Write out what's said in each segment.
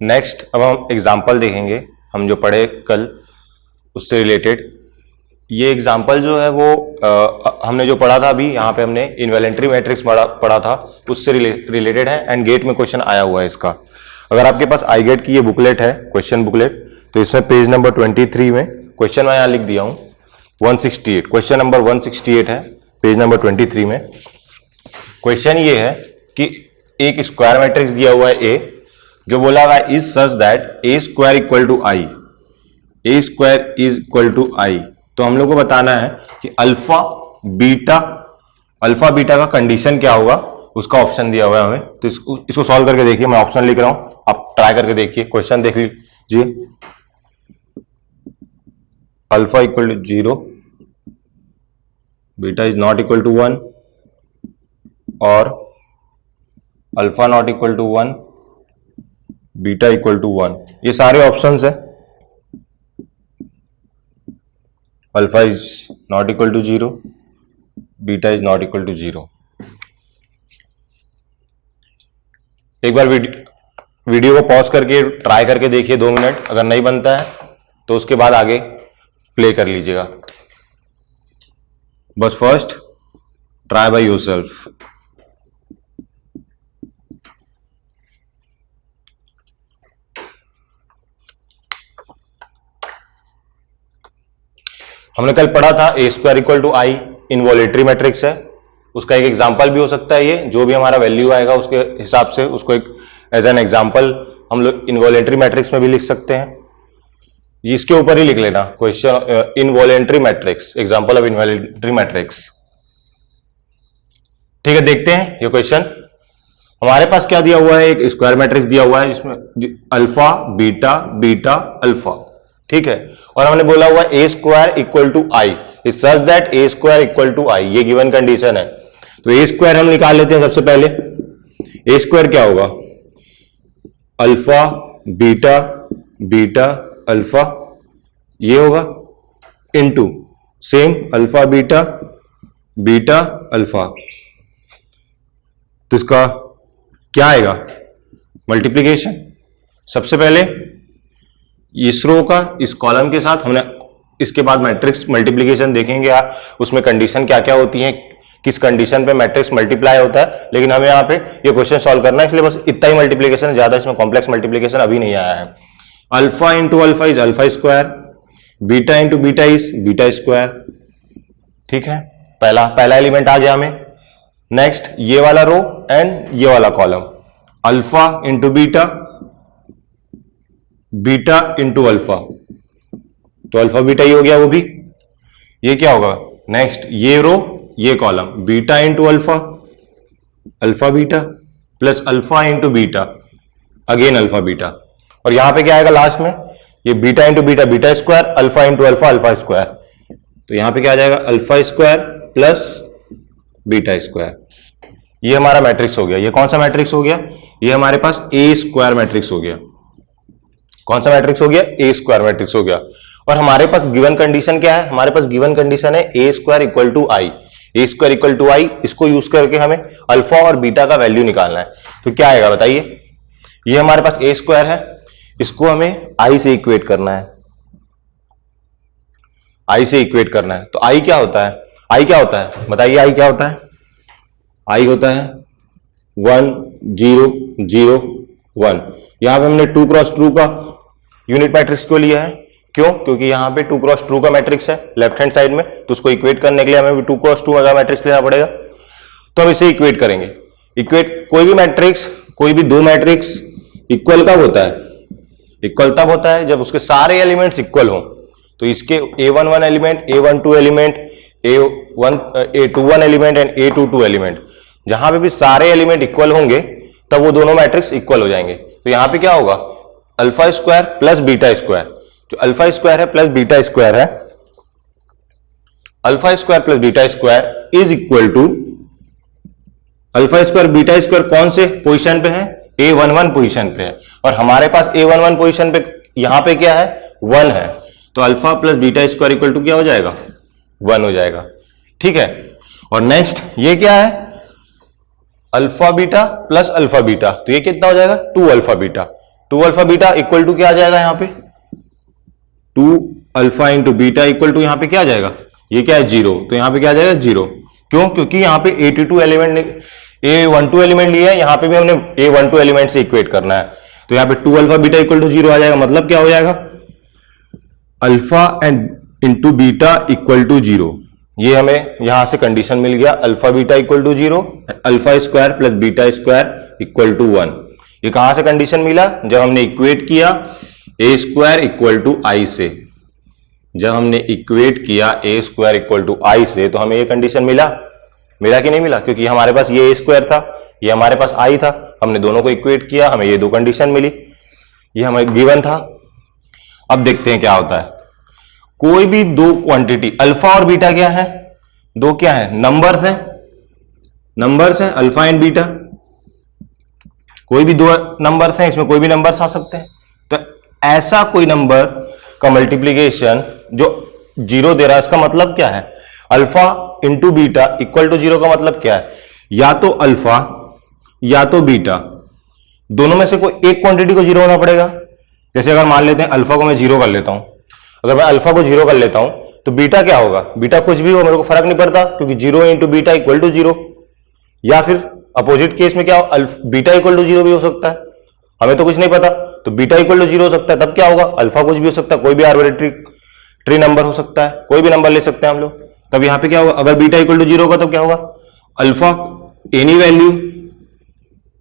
Next अब हम example देखेंगे, हम जो पढ़े कल उससे रिलेटेड। ये एग्जाम्पल जो है वो हमने जो पढ़ा था अभी यहाँ पे हमने इन्वेलेंट्री मैट्रिक्स पढ़ा था, उससे रिलेटेड है एंड गेट में क्वेश्चन आया हुआ है इसका। अगर आपके पास आई गेट की ये बुकलेट है, क्वेश्चन बुकलेट, तो इसमें पेज नंबर 23 में क्वेश्चन मैं यहाँ लिख दिया हूँ 168, क्वेश्चन नंबर 168 है पेज नंबर 23 में। क्वेश्चन ये है कि एक स्क्वायर मैट्रिक्स दिया हुआ है ए, जो बोला हुआ है is such that A square equal to I, A square is equal to I. तो हम लोग को बताना है कि अल्फा बीटा का कंडीशन क्या होगा, उसका ऑप्शन दिया हुआ है हमें। तो इसको सॉल्व करके देखिए, मैं ऑप्शन लिख रहा हूं, आप ट्राई करके देखिए, क्वेश्चन देख लीजिए। Alpha equal to 0, beta is not equal to 1 और alpha not equal to 1, beta equal to 1, ये सारे ऑप्शंस है। Alpha is not equal to 0, beta is not equal to 0। एक बार वीडियो को पॉज करके ट्राई करके देखिए 2 मिनट, अगर नहीं बनता है तो उसके बाद आगे प्ले कर लीजिएगा। बस फर्स्ट ट्राई बाय योरसेल्फ। हमने कल पढ़ा था A square equal to I involutory matrix है, उसका एक एग्जांपल भी हो सकता है। ये जो भी हमारा वैल्यू आएगा उसके हिसाब से उसको एक एज एन एग्जांपल हम लोग इनवॉलेटरी मैट्रिक्स में भी लिख सकते हैं। इसके ऊपर ही लिख लेना question, involuntary matrix, example of involuntary matrix. ठीक है, देखते हैं ये क्वेश्चन। हमारे पास क्या दिया हुआ है, एक स्क्वायर मैट्रिक्स दिया हुआ है जिसमें अल्फा बीटा बीटा अल्फा, ठीक है। और हमने बोला हुआ A square equal to I, is such that A square equal to I, ये गिवन कंडीशन है। तो ए स्क्वायर हम निकाल लेते हैं सबसे पहले। ए स्क्वायर क्या होगा, अल्फा बीटा बीटा अल्फा, ये होगा, into same alpha beta beta alpha. तो इसका क्या आएगा, मल्टीप्लीकेशन। सबसे पहले इस रो का इस कॉलम के साथ हमने, इसके बाद मैट्रिक्स मल्टीप्लीकेशन देखेंगे, उसमें कंडीशन क्या क्या होती है, किस कंडीशन पे मैट्रिक्स मल्टीप्लाई होता है। लेकिन हमें यहाँ पे ये क्वेश्चन सॉल्व करना है, इसलिए बस इतना ही मल्टीप्लीकेशन, ज्यादा इसमें कॉम्प्लेक्स मल्टीप्लीकेशन अभी नहीं आया है। Alpha into alpha is alpha square, beta into beta is beta square, ठीक है। पहला एलिमेंट आ गया हमें। नेक्स्ट ये वाला रो एंड ये वाला column, alpha into beta beta into alpha, तो अल्फा बीटा ही हो गया वो भी। ये क्या होगा, नेक्स्ट ये रो ये column, beta into alpha alpha beta plus alpha into beta again alpha beta, और यहां पे क्या आएगा लास्ट में, ये beta into beta beta square, alpha into alpha alpha square. तो यहां पे क्या आ जाएगा, alpha square plus beta square. ये हमारा मैट्रिक्स हो गया। ये कौन सा मैट्रिक्स हो गया, ये हमारे पास ए स्क्वायर मैट्रिक्स हो गया। कौन सा मैट्रिक्स हो गया, ए स्क्वायर मैट्रिक्स हो गया। और हमारे पास गिवन कंडीशन क्या है, हमारे पास गिवन कंडीशन है A square equal to I, A square equal to I. इसको यूज करके हमें अल्फा और बीटा का वैल्यू निकालना है। तो क्या आएगा बताइए, ये हमारे पास ए स्क्वायर है, इसको हमें आई से इक्वेट करना है, आई से इक्वेट करना है। तो आई क्या होता है, आई क्या होता है बताइए, आई क्या होता है, आई होता है 1 0 0 1। यहां पे हमने 2 क्रॉस 2 का यूनिट मैट्रिक्स क्यों लिया है, क्यों, क्योंकि यहां पे 2 क्रॉस 2 का मैट्रिक्स है लेफ्ट हैंड साइड में, तो उसको इक्वेट करने के लिए हमें भी 2 क्रॉस 2 का मैट्रिक्स लेना पड़ेगा। तो हम इसे इक्वेट करेंगे। इक्वेट कोई भी मैट्रिक्स, कोई भी दो मैट्रिक्स इक्वल कब होता है, इक्वल तब होता है जब उसके सारे एलिमेंट्स इक्वल हो। तो इसके a11 element, a12 element, a21 element and a22 element, जहां पे भी सारे एलिमेंट इक्वल होंगे तब वो दोनों मैट्रिक्स इक्वल हो जाएंगे। तो यहां पे क्या होगा, alpha square plus beta square, जो अल्फा स्क्वायर है प्लस बीटा स्क्वायर है, alpha square plus beta square is equal to alpha square beta square कौन से पोजीशन पे है, a11 पोजीशन पे है, और हमारे पास a11 पोजीशन पे यहां पे क्या है 1 है। तो alpha plus beta square equal to क्या हो जाएगा, 1 हो जाएगा, ठीक है। और नेक्स्ट ये क्या है, alpha beta plus alpha beta, तो ये कितना हो जाएगा 2 alpha beta. 2 alpha beta equal to क्या आ जाएगा यहाँ पे, 2 alpha into beta equal to यहाँ पे क्या आ जाएगा, ये क्या है 0, तो यहाँ पे क्या आ जाएगा 0। क्यों, क्योंकि यहाँ पे A12 एलिमेंट A12 एलिमेंट लिया है, यहाँ पे भी हमने A12 एलिमेंट से इक्वेट करना है, तो यहाँ पे 2 अल्फा बीटा इक्वल टू 0 आ जाएगा। मतलब क्या हो जाएगा, alpha and into beta equal to 0। ये हमें यहां से कंडीशन मिल गया, alpha beta equal to 0, alpha square plus beta square equal to 1। ये कहां से कंडीशन मिला, जब हमने इक्वेट किया ए स्क्वायर इक्वल टू आई से, जब हमने इक्वेट किया ए स्क्वायर इक्वल टू आई से, तो हमें ये कंडीशन मिला कि नहीं मिला, क्योंकि हमारे पास ये ए स्क्वायर था, ये हमारे पास आई था, हमने दोनों को इक्वेट किया, हमें ये दो कंडीशन मिली, ये हमें गिवन था। अब देखते हैं क्या होता है। कोई भी दो क्वांटिटी, अल्फा और बीटा क्या है, दो क्या है, नंबर्स है अल्फा एंड बीटा, कोई भी दो नंबर्स हैं, इसमें कोई भी नंबर्स आ सकते हैं। तो ऐसा कोई नंबर का मल्टीप्लीकेशन जो 0 दे रहा है, इसका मतलब क्या है, alpha into beta equal to 0 का मतलब क्या है, या तो अल्फा या तो बीटा, दोनों में से कोई एक क्वांटिटी को 0 होना पड़ेगा। जैसे अगर मान लेते हैं अल्फा को मैं 0 कर लेता हूं, अगर मैं अल्फा को 0 कर लेता हूं तो बीटा क्या होगा, बीटा कुछ भी हो मेरे को फर्क नहीं पड़ता, क्योंकि 0 इंटू बीटा इक्वल टू 0। या फिर अपोजिट केस में क्या हो, बीटा इक्वल टू 0 भी हो सकता है, हमें तो कुछ नहीं पता, तो बीटा इक्वल टू 0 हो सकता है। तब क्या होगा, अल्फा कुछ भी हो सकता है, कोई भी आर्बिट्री नंबर हो सकता है, कोई भी नंबर ले सकते हैं हम लोग। तब यहां पे क्या होगा, अगर बीटा इक्वल टू 0 होगा तो क्या होगा, अल्फा एनी वैल्यू,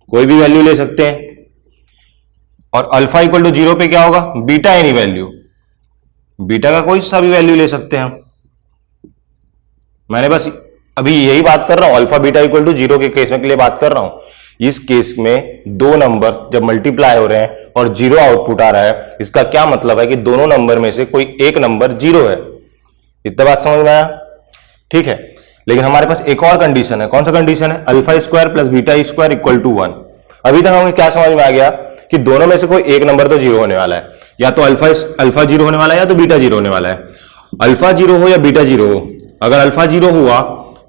कोई भी वैल्यू ले सकते हैं, और अल्फा इक्वल टू 0 पे क्या होगा, बीटा एनी वैल्यू, बीटा का कोई सा भी वैल्यू ले सकते हैं हम। मैंने बस अभी यही बात कर रहा हूं, अल्फा बीटा इक्वल टू 0 के केस में के लिए बात कर रहा हूं। इस केस में दो नंबर जब मल्टीप्लाई हो रहे हैं और 0 आउटपुट आ रहा है, इसका क्या मतलब है कि दोनों नंबर में से कोई एक नंबर 0 है। इतना बात समझ में आया, ठीक है। लेकिन हमारे पास एक और कंडीशन है, कौन सा कंडीशन है, alpha square plus beta square equal to 1। अभी तक हमें क्या समझ में आ गया कि दोनों में से कोई एक नंबर तो 0 होने वाला है, या तो अल्फा 0 होने वाला है या तो बीटा 0 होने वाला है। अल्फा 0 हो या बीटा 0 हो, अगर अल्फा 0 हुआ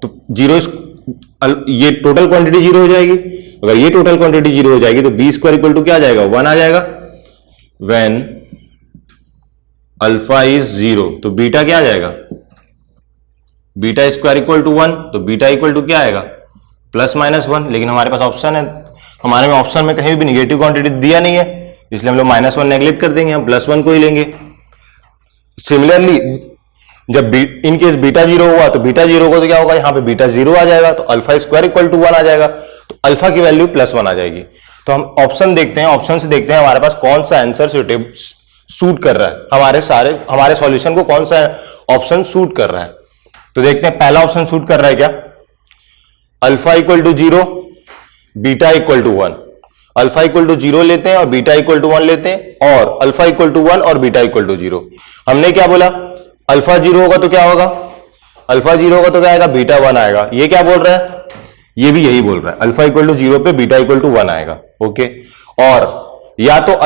तो 0 ये टोटल क्वांटिटी 0 हो जाएगी, अगर ये टोटल क्वांटिटी 0 हो जाएगी तो बी स्क्वायर इक्वल टू क्या आ जाएगा, 1 आ जाएगा। व्हेन अल्फा इज 0 तो बीटा क्या आ जाएगा, बीटा स्क्वायर इक्वल टू 1, तो बीटा इक्वल टू क्या आएगा, प्लस माइनस 1। लेकिन हमारे पास ऑप्शन है, हमारे में ऑप्शन में कहीं भी निगेटिव क्वांटिटी दिया नहीं है, इसलिए हम लोग -1 नेगलेक्ट कर देंगे, हम +1 को ही लेंगे। सिमिलरली जब इन केस बीटा 0 हुआ तो बीटा 0 को तो क्या होगा, यहां पे बीटा 0 आ जाएगा, तो अल्फा स्क्वायर इक्वल टू 1 आ जाएगा, तो अल्फा की वैल्यू +1 आ जाएगी। तो हम ऑप्शन देखते हैं, ऑप्शन से देखते हैं हमारे पास कौन सा आंसर सूट कर रहा है, हमारे सॉल्यूशन को कौन सा ऑप्शन सूट कर रहा है। तो देखते हैं पहला ऑप्शन सूट कर रहा है क्या, alpha equal to 0 beta equal to 1। Alpha equal to 0 लेते हैं और बीटा इक्वल टू 1 लेते हैं, और अल्फा इक्वल टू 1 और बीटा इक्वल टू 0। हमने क्या बोला, अल्फा 0 होगा तो क्या होगा, अल्फा 0 होगा तो क्या आएगा, बीटा 1 आएगा। ये क्या बोल रहा है, ये भी यही बोल रहा है, अल्फा इक्वल टू 0 पे बीटा इक्वल टू 1 आएगा। ओके, और या तो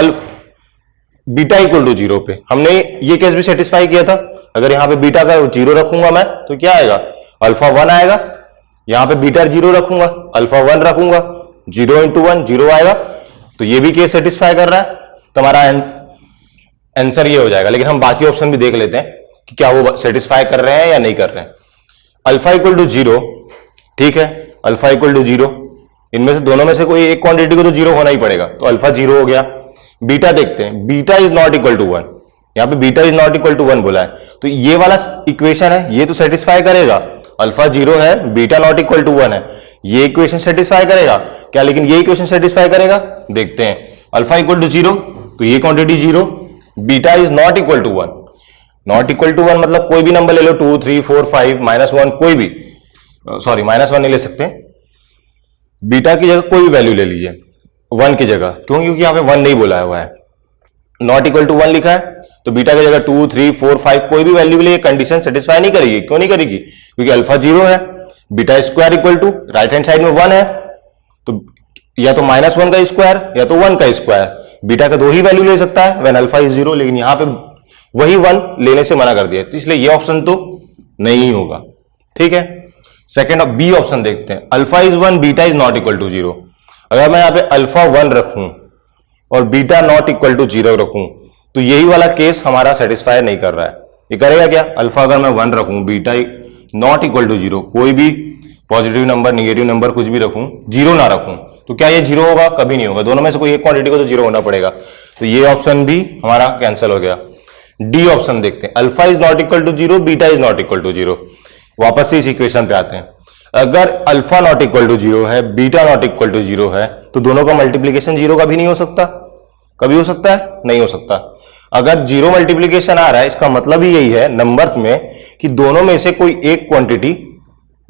बीटा इक्वल टू 0 पे, हमने ये केस भी सेटिस्फाई किया था, अगर यहां पे बीटा का 0 रखूंगा मैं तो क्या आएगा, अल्फा 1 आएगा, यहां पे बीटा 0 रखूंगा, अल्फा 1 रखूंगा, 0 इंटू 1 0 आएगा, तो ये भी केस सेटिस्फाई कर रहा है, तो हमारा आंसर ये हो जाएगा। लेकिन हम बाकी ऑप्शन भी देख लेते हैं कि क्या वो सेटिस्फाई कर रहे हैं या नहीं कर रहे हैं। अल्फा इक्वल टू 0, ठीक है, अल्फा इक्वल टू 0, इनमें से दोनों में से कोई एक क्वांटिटी को तो 0 होना ही पड़ेगा, तो अल्फा 0 हो गया। बीटा देखते हैं, beta is not equal to 1, यहां पे beta is not equal to 1 बोला है, तो ये वाला इक्वेशन है ये तो सेटिस्फाई करेगा, अल्फा 0 है, बीटा नॉट इक्वल टू 1 है, ये इक्वेशन सेटिस्फाई करेगा क्या, लेकिन ये इक्वेशन सेटिस्फाई करेगा, देखते हैं। अल्फा इक्वल टू 0 तो ये quantity 0, beta is not equal to 1, not equal to 1 मतलब कोई भी नंबर ले लो, 2 3 4 5 -1 कोई भी, सॉरी -1 नहीं ले सकते, बीटा की जगह कोई भी वैल्यू ले लीजिए 1 की जगह, क्योंकि यहां पे 1 नहीं बोला हुआ है, नॉट इक्वल टू 1 लिखा है, तो बीटा की जगह 2 3 4 5 कोई भी वैल्यू के लिए कंडीशन सेटिस्फाई नहीं करेगी। क्यों नहीं करेगी, क्योंकि अल्फा 0 है, beta square equal to right hand side में 1 है, तो या तो -1 का स्क्वायर या तो 1 का स्क्वायर, बीटा का दो ही वैल्यू ले सकता है व्हेन अल्फा इज 0, लेकिन यहां पे वही 1 लेने से मना कर दिया, तो इसलिए ये ऑप्शन तो नहीं होगा। ठीक है, सेकेंड बी ऑप्शन देखते हैं, alpha is 1 beta is not equal to 0। अगर मैं यहां पे अल्फा 1 रखूं और बीटा नॉट इक्वल टू 0 रखूं, तो यही वाला केस हमारा सेटिस्फाई नहीं कर रहा है। ये करेगा क्या? अल्फा अगर मैं 1 रखूं, बीटा नॉट इक्वल टू 0, कोई भी पॉजिटिव नंबर नेगेटिव नंबर कुछ भी रखूं, 0 ना रखूं, तो क्या ये 0 होगा? कभी नहीं होगा। दोनों में से कोई एक क्वांटिटी को तो 0 होना पड़ेगा। तो ये ऑप्शन भी हमारा कैंसिल हो गया। डी ऑप्शन देखते हैं, alpha is not equal to 0, beta is not equal to 0। वापस से इस इक्वेशन पे आते हैं। अगर अल्फा नॉट इक्वल टू 0 है, बीटा नॉट इक्वल टू 0 है, तो दोनों का मल्टीप्लीकेशन 0 का भी नहीं हो सकता। कभी हो सकता है? नहीं हो सकता। अगर 0 मल्टीप्लीकेशन आ रहा है, इसका मतलब ही यही है नंबर्स में कि दोनों में से कोई एक क्वांटिटी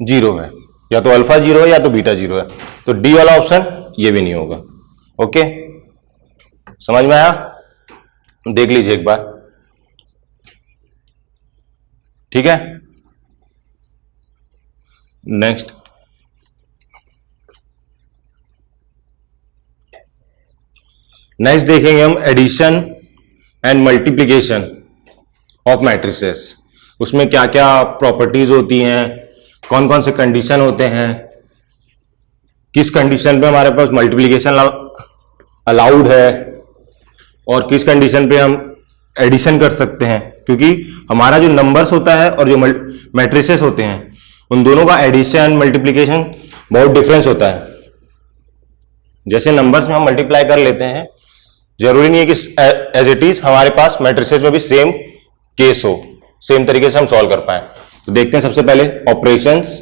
0 है, या तो अल्फा 0 है या तो बीटा 0 है। तो डी वाला ऑप्शन ये भी नहीं होगा। ओके, समझ में आया? देख लीजिए एक बार, ठीक है। नेक्स्ट, देखेंगे हम addition and multiplication of matrices. उसमें क्या क्या प्रॉपर्टीज होती हैं, कौन कौन से कंडीशन होते हैं, किस कंडीशन पे हमारे पास मल्टीप्लीकेशन अलाउड है और किस कंडीशन पे हम एडिशन कर सकते हैं। क्योंकि हमारा जो नंबर्स होता है और जो मैट्रिसेस होते हैं, उन दोनों का एडिशन मल्टीप्लीकेशन बहुत डिफरेंस होता है। जैसे नंबर्स में हम मल्टीप्लाई कर लेते हैं, जरूरी नहीं है कि एज इट इज हमारे पास मैट्रिसेस में भी सेम केस हो, सेम तरीके से हम सॉल्व कर पाए। तो देखते हैं सबसे पहले operations,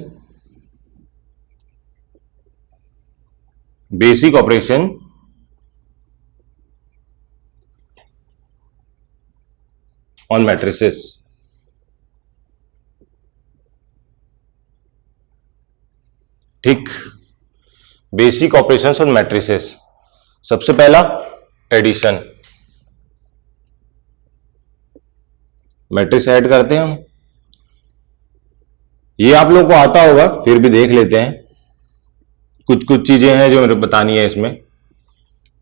basic operation on matrices. ठीक, बेसिक ऑपरेशंस ऑन मैट्रिसेस। सबसे पहला एडिशन, मैट्रिक्स ऐड करते हैं हम। ये आप लोग को आता होगा, फिर भी देख लेते हैं। कुछ कुछ चीजें हैं जो मेरे बतानी है इसमें,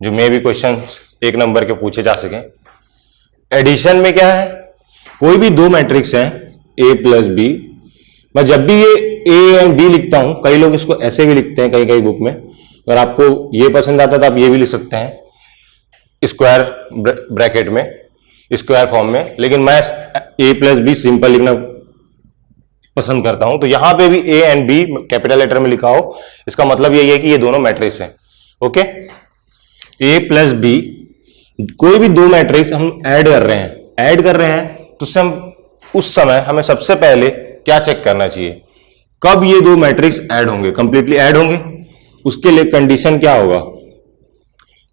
जो मे भी क्वेश्चन एक नंबर के पूछे जा सके। एडिशन में क्या है, कोई भी दो मैट्रिक्स हैं ए प्लस बी, मैं जब भी ये ए एंड बी लिखता हूं, कई लोग इसको ऐसे भी लिखते हैं कई कई बुक में, अगर आपको ये पसंद आता तो आप ये भी लिख सकते हैं स्क्वायर ब्रैकेट में, स्क्वायर फॉर्म में, लेकिन मैं ए प्लस बी सिंपल लिखना पसंद करता हूं। तो यहां पे भी A and B capital letter में लिखा हो, इसका मतलब यही है कि ये दोनों मैट्रिक्स हैं। ओके, ए प्लस बी, कोई भी दो मैट्रिक्स हम ऐड कर रहे हैं तो उस समय हमें सबसे पहले क्या चेक करना चाहिए, कब ये दो मैट्रिक्स ऐड होंगे, कंप्लीटली ऐड होंगे। उसके लिए कंडीशन क्या होगा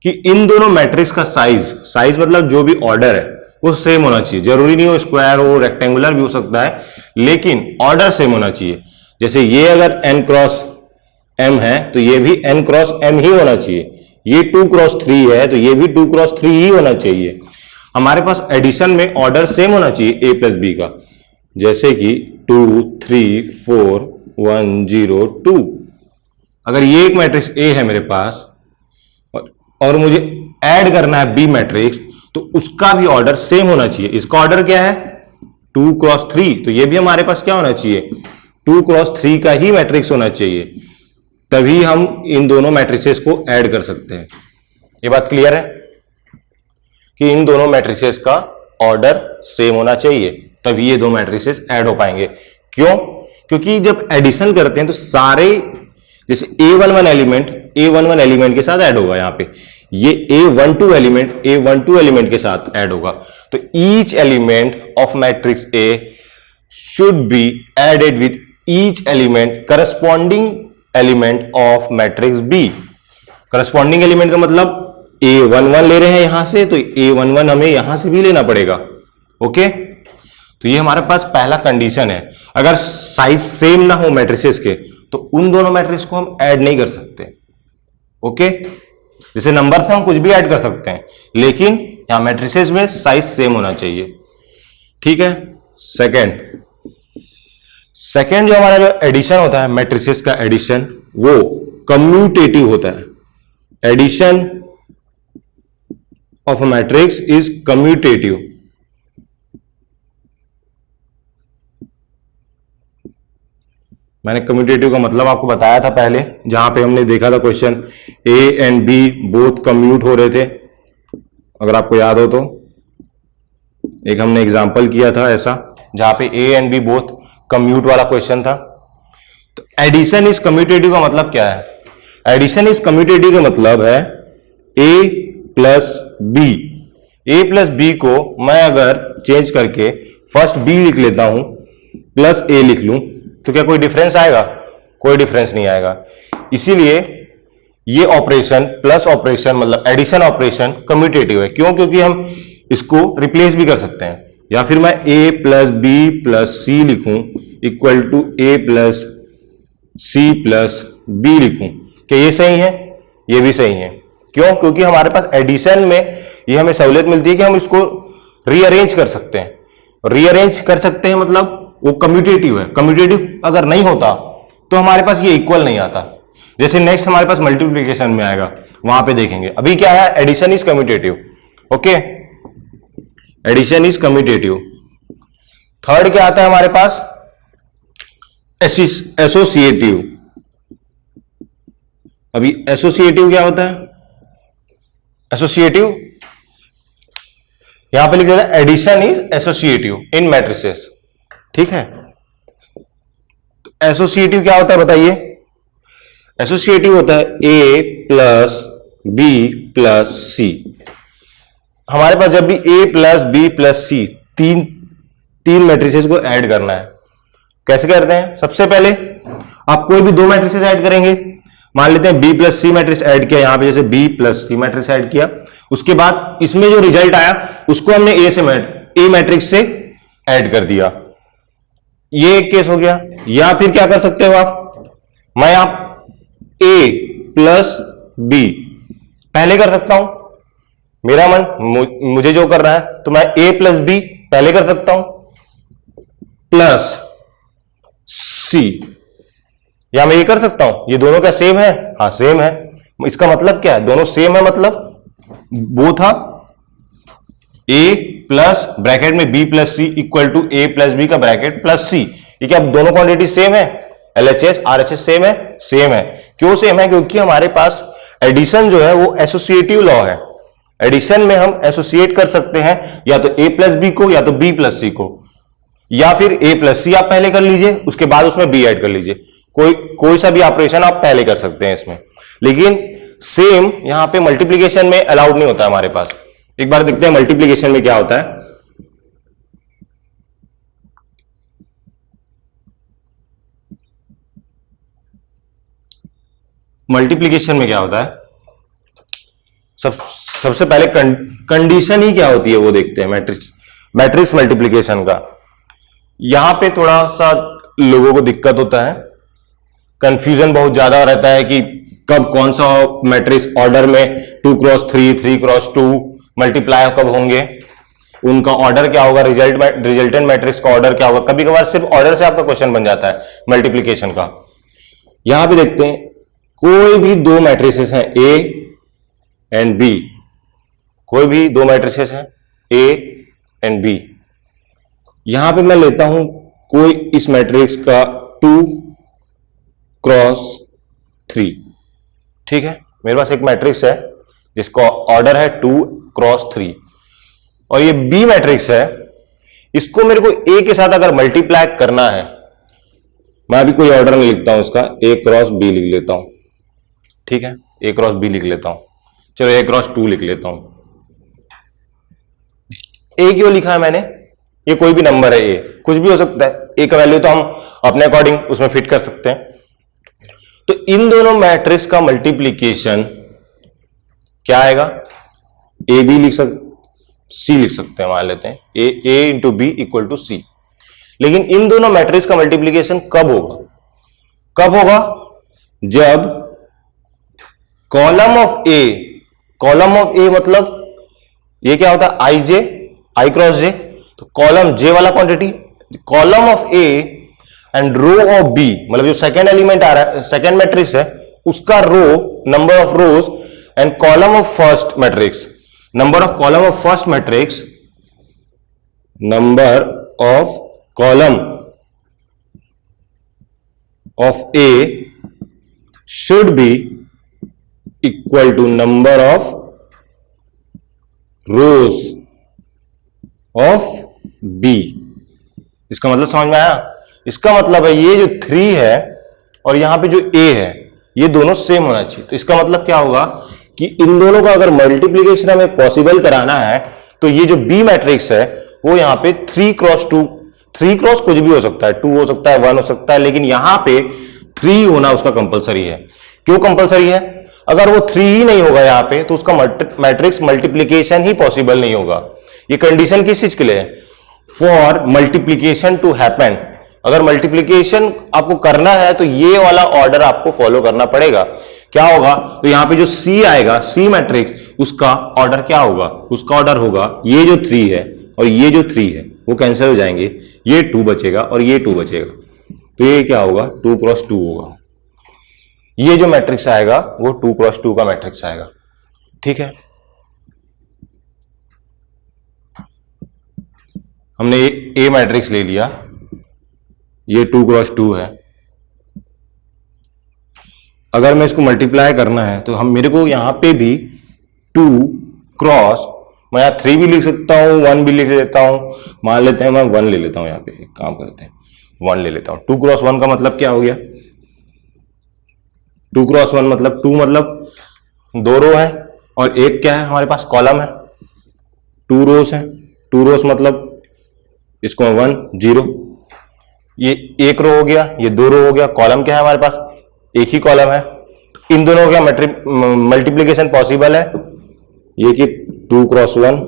कि इन दोनों मैट्रिक्स का साइज मतलब जो भी ऑर्डर है वो सेम होना चाहिए। जरूरी नहीं हो स्क्वायर हो, रेक्टेंगुलर भी हो सकता है, लेकिन ऑर्डर सेम होना चाहिए। जैसे ये अगर n क्रॉस m है तो ये भी n क्रॉस m ही होना चाहिए, ये 2 क्रॉस 3 है तो ये भी 2 क्रॉस 3 ही होना चाहिए। हमारे पास एडिशन में ऑर्डर सेम होना चाहिए a प्लस बी का, जैसे कि 2 3 4 1 0 2। अगर ये एक मैट्रिक्स A है मेरे पास और मुझे ऐड करना है B मैट्रिक्स, तो उसका भी ऑर्डर सेम होना चाहिए। इसका ऑर्डर क्या है 2 क्रॉस 3, तो ये भी हमारे पास क्या होना चाहिए 2 क्रॉस 3 का ही मैट्रिक्स होना चाहिए, तभी हम इन दोनों मैट्रिसेस को ऐड कर सकते हैं। ये बात क्लियर है कि इन दोनों मैट्रिसेस का ऑर्डर सेम होना चाहिए, तभी ये दो मैट्रिसेस ऐड हो पाएंगे। क्यों? क्योंकि जब एडिशन करते हैं तो सारे, जैसे A11 एलिमेंट के साथ ऐड होगा, यहां पे ये A12 एलिमेंट के साथ ऐड होगा। तो each element of matrix A should be added with each element corresponding element of matrix B। Corresponding element का मतलब A11 ले रहे हैं यहां से, तो A11 हमें यहां से भी लेना पड़ेगा। ओके, तो ये हमारे पास पहला कंडीशन है। अगर साइज सेम ना हो मैट्रिसेस के तो उन दोनों मैट्रिक्स को हम ऐड नहीं कर सकते। ओके, जैसे नंबर से हम कुछ भी ऐड कर सकते हैं, लेकिन यहां मैट्रिसेस में साइज सेम होना चाहिए। ठीक है। सेकेंड जो हमारा जो एडिशन होता है मैट्रिसेस का एडिशन, वो कम्यूटेटिव होता है। Addition of a matrix is commutative. मैंने कम्यूटेटिव का मतलब आपको बताया था पहले, जहां पे हमने देखा था question A and B both commute हो रहे थे, अगर आपको याद हो तो एक हमने एग्जांपल किया था ऐसा, जहां पे A and B both commute वाला क्वेश्चन था। तो एडिशन इज कम्यूटेटिव का मतलब क्या है? एडिशन इज कम्यूटेटिव का मतलब है ए प्लस बी। ए प्लस बी को मैं अगर चेंज करके फर्स्ट बी लिख लेता हूं प्लस ए लिख लूं तो क्या कोई डिफरेंस आएगा? कोई डिफरेंस नहीं आएगा। इसीलिए ये ऑपरेशन प्लस ऑपरेशन मतलब एडिशन ऑपरेशन कम्यूटेटिव है। क्यों? क्योंकि हम इसको रिप्लेस भी कर सकते हैं, या फिर मैं a plus B plus C लिखूं equal to A plus C plus B लिखूं। क्या ये सही है? ये भी सही है। क्यों? क्योंकि हमारे पास एडिशन में ये हमें सहूलियत मिलती है कि हम इसको रीअरेंज कर सकते हैं। रीअरेंज कर सकते हैं मतलब वो कम्यूटेटिव है। कम्यूटेटिव अगर नहीं होता तो हमारे पास ये इक्वल नहीं आता। जैसे नेक्स्ट हमारे पास मल्टीप्लीकेशन में आएगा, वहां पे देखेंगे। अभी क्या है? Addition is commutative. Okay, addition is commutative. Third क्या आता है हमारे पास? एसोसिएटिव। अभी एसोसिएटिव क्या होता है? एसोसिएटिव यहां पे लिख देना addition is associative in matrices. ठीक है, एसोसिएटिव क्या होता है बताइए? एसोसिएटिव होता है ए प्लस बी प्लस सी। हमारे पास जब भी ए प्लस बी प्लस सी तीन मैट्रिसेस को ऐड करना है, कैसे करते हैं? सबसे पहले आप कोई भी दो मैट्रिसेस ऐड करेंगे। मान लेते हैं B plus C matrix add किया, यहां पे जैसे B plus C matrix add किया। उसके बाद इसमें जो रिजल्ट आया उसको हमने ए मैट्रिक्स से ऐड कर दिया। ये एक केस हो गया। या फिर क्या कर सकते हो आप? मैं आप ए प्लस बी पहले कर सकता हूं, मेरा मन मुझे जो कर रहा है, तो मैं ए प्लस बी पहले कर सकता हूं प्लस सी, या मैं ये कर सकता हूं। ये दोनों क्या सेम है? हाँ सेम है। इसका मतलब क्या है? दोनों सेम है मतलब वो था ए प्लस ब्रैकेट में B plus C equal to A plus B का ब्रैकेट प्लस सी। ये क्या दोनों क्वांटिटी सेम है? एलएचएस आरएचएस सेम है? सेम है। क्यों सेम है? क्योंकि हमारे पास एडिशन जो है वो एसोसिएटिव लॉ है। एडिशन में हम एसोसिएट कर सकते हैं या तो ए प्लस बी को या तो बी प्लस सी को, या फिर ए प्लस सी आप पहले कर लीजिए, उसके बाद उसमें बी ऐड कर लीजिए। कोई सा भी ऑपरेशन आप पहले कर सकते हैं इसमें। लेकिन सेम यहां पे मल्टीप्लीकेशन में अलाउड नहीं होता हमारे पास। एक बार देखते हैं मल्टीप्लीकेशन में क्या होता है। मल्टीप्लीकेशन में क्या होता है? सबसे पहले कंडीशन ही क्या होती है वो देखते हैं मैट्रिक्स मल्टीप्लीकेशन का। यहां पे थोड़ा सा लोगों को दिक्कत होता है, कंफ्यूजन बहुत ज्यादा रहता है कि कब कौन सा मैट्रिक्स ऑर्डर में 2x3 3x2 मल्टीप्लाई कब होंगे, उनका ऑर्डर क्या होगा, रिजल्टेंट मैट्रिक्स का ऑर्डर क्या होगा। कभी कभार सिर्फ ऑर्डर से आपका क्वेश्चन बन जाता है मल्टीप्लीकेशन का। यहां पे देखते हैं कोई भी दो मैट्रिसेस हैं ए एंड बी, कोई भी दो मैट्रिसेस हैं ए एंड बी। यहां पे मैं लेता हूं कोई इस मैट्रिक्स का 2x3। ठीक है, मेरे पास एक मैट्रिक्स है जिसका ऑर्डर है 2x3 और ये बी मैट्रिक्स है। इसको मेरे को ए के साथ अगर मल्टीप्लाई करना है, मैं अभी कोई ऑर्डर नहीं लिखता हूं इसका, ए क्रॉस बी लिख लेता हूं। ठीक है, ए क्रॉस बी लिख लेता हूं। चलो ए क्रॉस 2 लिख लेता हूं। ए क्यों लिखा है मैंने? ये कोई भी नंबर है, ए कुछ भी हो सकता है। ए का वैल्यू तो हम अपने अकॉर्डिंग उसमें फिट कर सकते हैं। तो इन दोनों मैट्रिक्स का मल्टीप्लीकेशन क्या आएगा? ए बी लिख सकते, सी लिख सकते हैं, मान लेते हैं ए इंटू बी इक्वल टू सी। लेकिन इन दोनों मैट्रिक्स का मल्टीप्लीकेशन कब होगा? कब होगा? जब कॉलम ऑफ ए मतलब ये क्या होता है? I J, I cross J. तो कॉलम जे वाला quantity, column of A and row of B, मतलब जो सेकेंड एलिमेंट आ रहा है, सेकेंड मैट्रिक्स है, उसका row, number of rows, and column of first matrix, number of column of first matrix, number of column of A should be equal to number of rows of B. इसका मतलब समझ में आया? इसका मतलब है ये जो 3 है और यहां पे जो ए है ये दोनों सेम होना चाहिए। तो इसका मतलब क्या होगा कि इन दोनों का अगर मल्टीप्लीकेशन हमें पॉसिबल कराना है तो ये जो बी मैट्रिक्स है वो यहां पे 3x2, 3 क्रॉस कुछ भी हो सकता है, 2 हो सकता है, 1 हो सकता है, लेकिन यहां पे 3 होना उसका कंपलसरी है। क्यों कंपलसरी है? अगर वो 3 ही नहीं होगा यहां पे तो उसका मैट्रिक्स मल्टीप्लीकेशन ही पॉसिबल नहीं होगा। ये कंडीशन किस चीज के लिए है? For multiplication to happen. अगर मल्टीप्लीकेशन आपको करना है तो ये वाला ऑर्डर आपको फॉलो करना पड़ेगा। क्या होगा? तो यहां पे जो सी आएगा, सी मैट्रिक्स, उसका ऑर्डर क्या होगा? उसका ऑर्डर होगा ये जो 3 है और ये जो 3 है वो कैंसिल हो जाएंगे, ये 2 बचेगा और ये 2 बचेगा। तो ये क्या होगा? 2x2 होगा। ये जो मैट्रिक्स आएगा वो 2x2 का मैट्रिक्स आएगा। ठीक है, हमने ए मैट्रिक्स ले लिया, ये 2x2 है। अगर मैं इसको मल्टीप्लाई करना है तो हम मेरे को यहां पे भी 2 क्रॉस, मैं यहां 3 भी लिख सकता हूं, 1 भी लिख लेता हूं। मान लेते हैं मैं 1 ले लेता हूं, यहां पे एक काम करते हैं 1 ले लेता हूं। 2x1 का मतलब क्या हो गया? 2x1 मतलब 2 मतलब 2 रो है और एक क्या है हमारे पास? कॉलम है। 2 रोज है, 2 रोज मतलब इसको 1 0, ये एक रो हो गया, ये 2 रो हो गया। कॉलम क्या है हमारे पास? एक ही कॉलम है। इन दोनों का मल्टीप्लीकेशन पॉसिबल है, ये कि 2x1।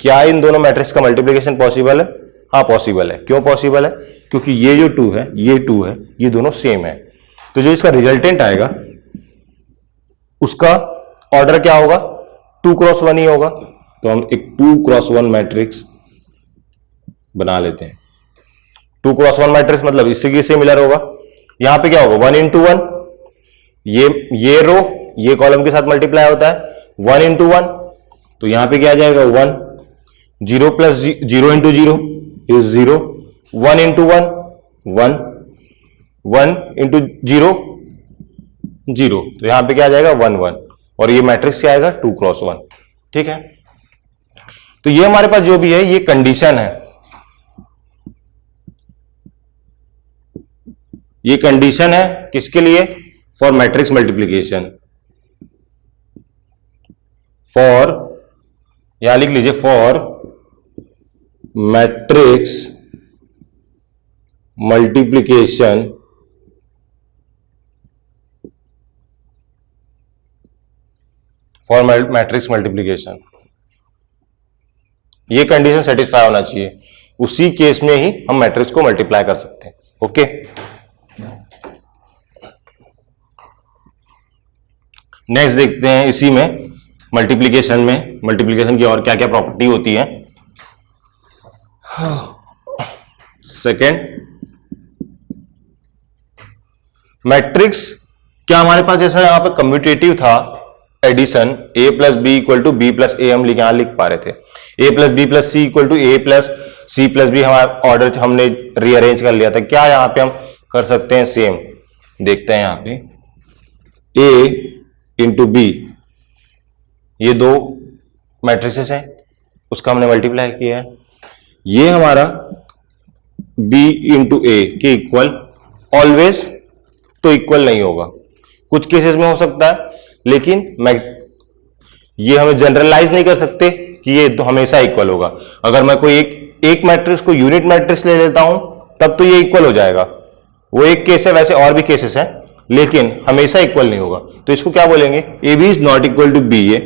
क्या इन दोनों मैट्रिक्स का मल्टीप्लीकेशन पॉसिबल है? हाँ पॉसिबल है। क्यों पॉसिबल है? क्योंकि ये जो 2 है, ये 2 है, ये दोनों सेम है। तो जो इसका रिजल्टेंट आएगा उसका ऑर्डर क्या होगा? 2x1 ही होगा। तो हम एक 2x1 मैट्रिक्स बना लेते हैं। 2x1 मैट्रिक्स मतलब इससे सिमिलर होगा। यहां पे क्या होगा? 1 into 1, ये रो ये कॉलम के साथ मल्टीप्लाई होता है 1 into 1, तो यहां पे क्या आ जाएगा? 1, 0 plus 0 into 0 is 0, 1 into 1 1, 1 into 0 0, तो यहां पे क्या आ जाएगा? 1 1, और ये मैट्रिक्स क्या आएगा? 2x1। ठीक है, तो ये हमारे पास जो भी है ये कंडीशन है, ये कंडीशन है किसके लिए? For matrix multiplication. फॉर, यहां लिख लीजिए, for matrix multiplication for matrix multiplication. ये कंडीशन सेटिस्फाई होना चाहिए, उसी केस में ही हम मैट्रिक्स को मल्टीप्लाई कर सकते हैं। ओके, नेक्स्ट देखते हैं इसी में मल्टीप्लीकेशन में, मल्टीप्लीकेशन की और क्या क्या प्रॉपर्टी होती है। सेकेंड, मैट्रिक्स क्या हमारे पास जैसा यहां पे कम्यूटेटिव था addition, a plus B equal to B plus A, हम यहां लिख पा रहे थे a plus B plus C equal to A plus C plus B, हमारा ऑर्डर हमने रीअरेंज कर लिया था। क्या यहां पे हम कर सकते हैं? सेम देखते हैं यहां पे a इंटू बी, ये 2 मैट्रिसेस हैं, उसका हमने मल्टीप्लाई किया है। ये हमारा b इंटू ए के इक्वल, ऑलवेज तो इक्वल नहीं होगा, कुछ केसेस में हो सकता है, लेकिन ये हमें जनरलाइज नहीं कर सकते कि ये तो हमेशा इक्वल होगा। अगर मैं कोई एक मैट्रिक्स को यूनिट मैट्रिक्स ले लेता हूं तब तो ये इक्वल हो जाएगा, वो एक केस है, वैसे और भी केसेस हैं, लेकिन हमेशा इक्वल नहीं होगा। तो इसको क्या बोलेंगे? A B is not equal to B A,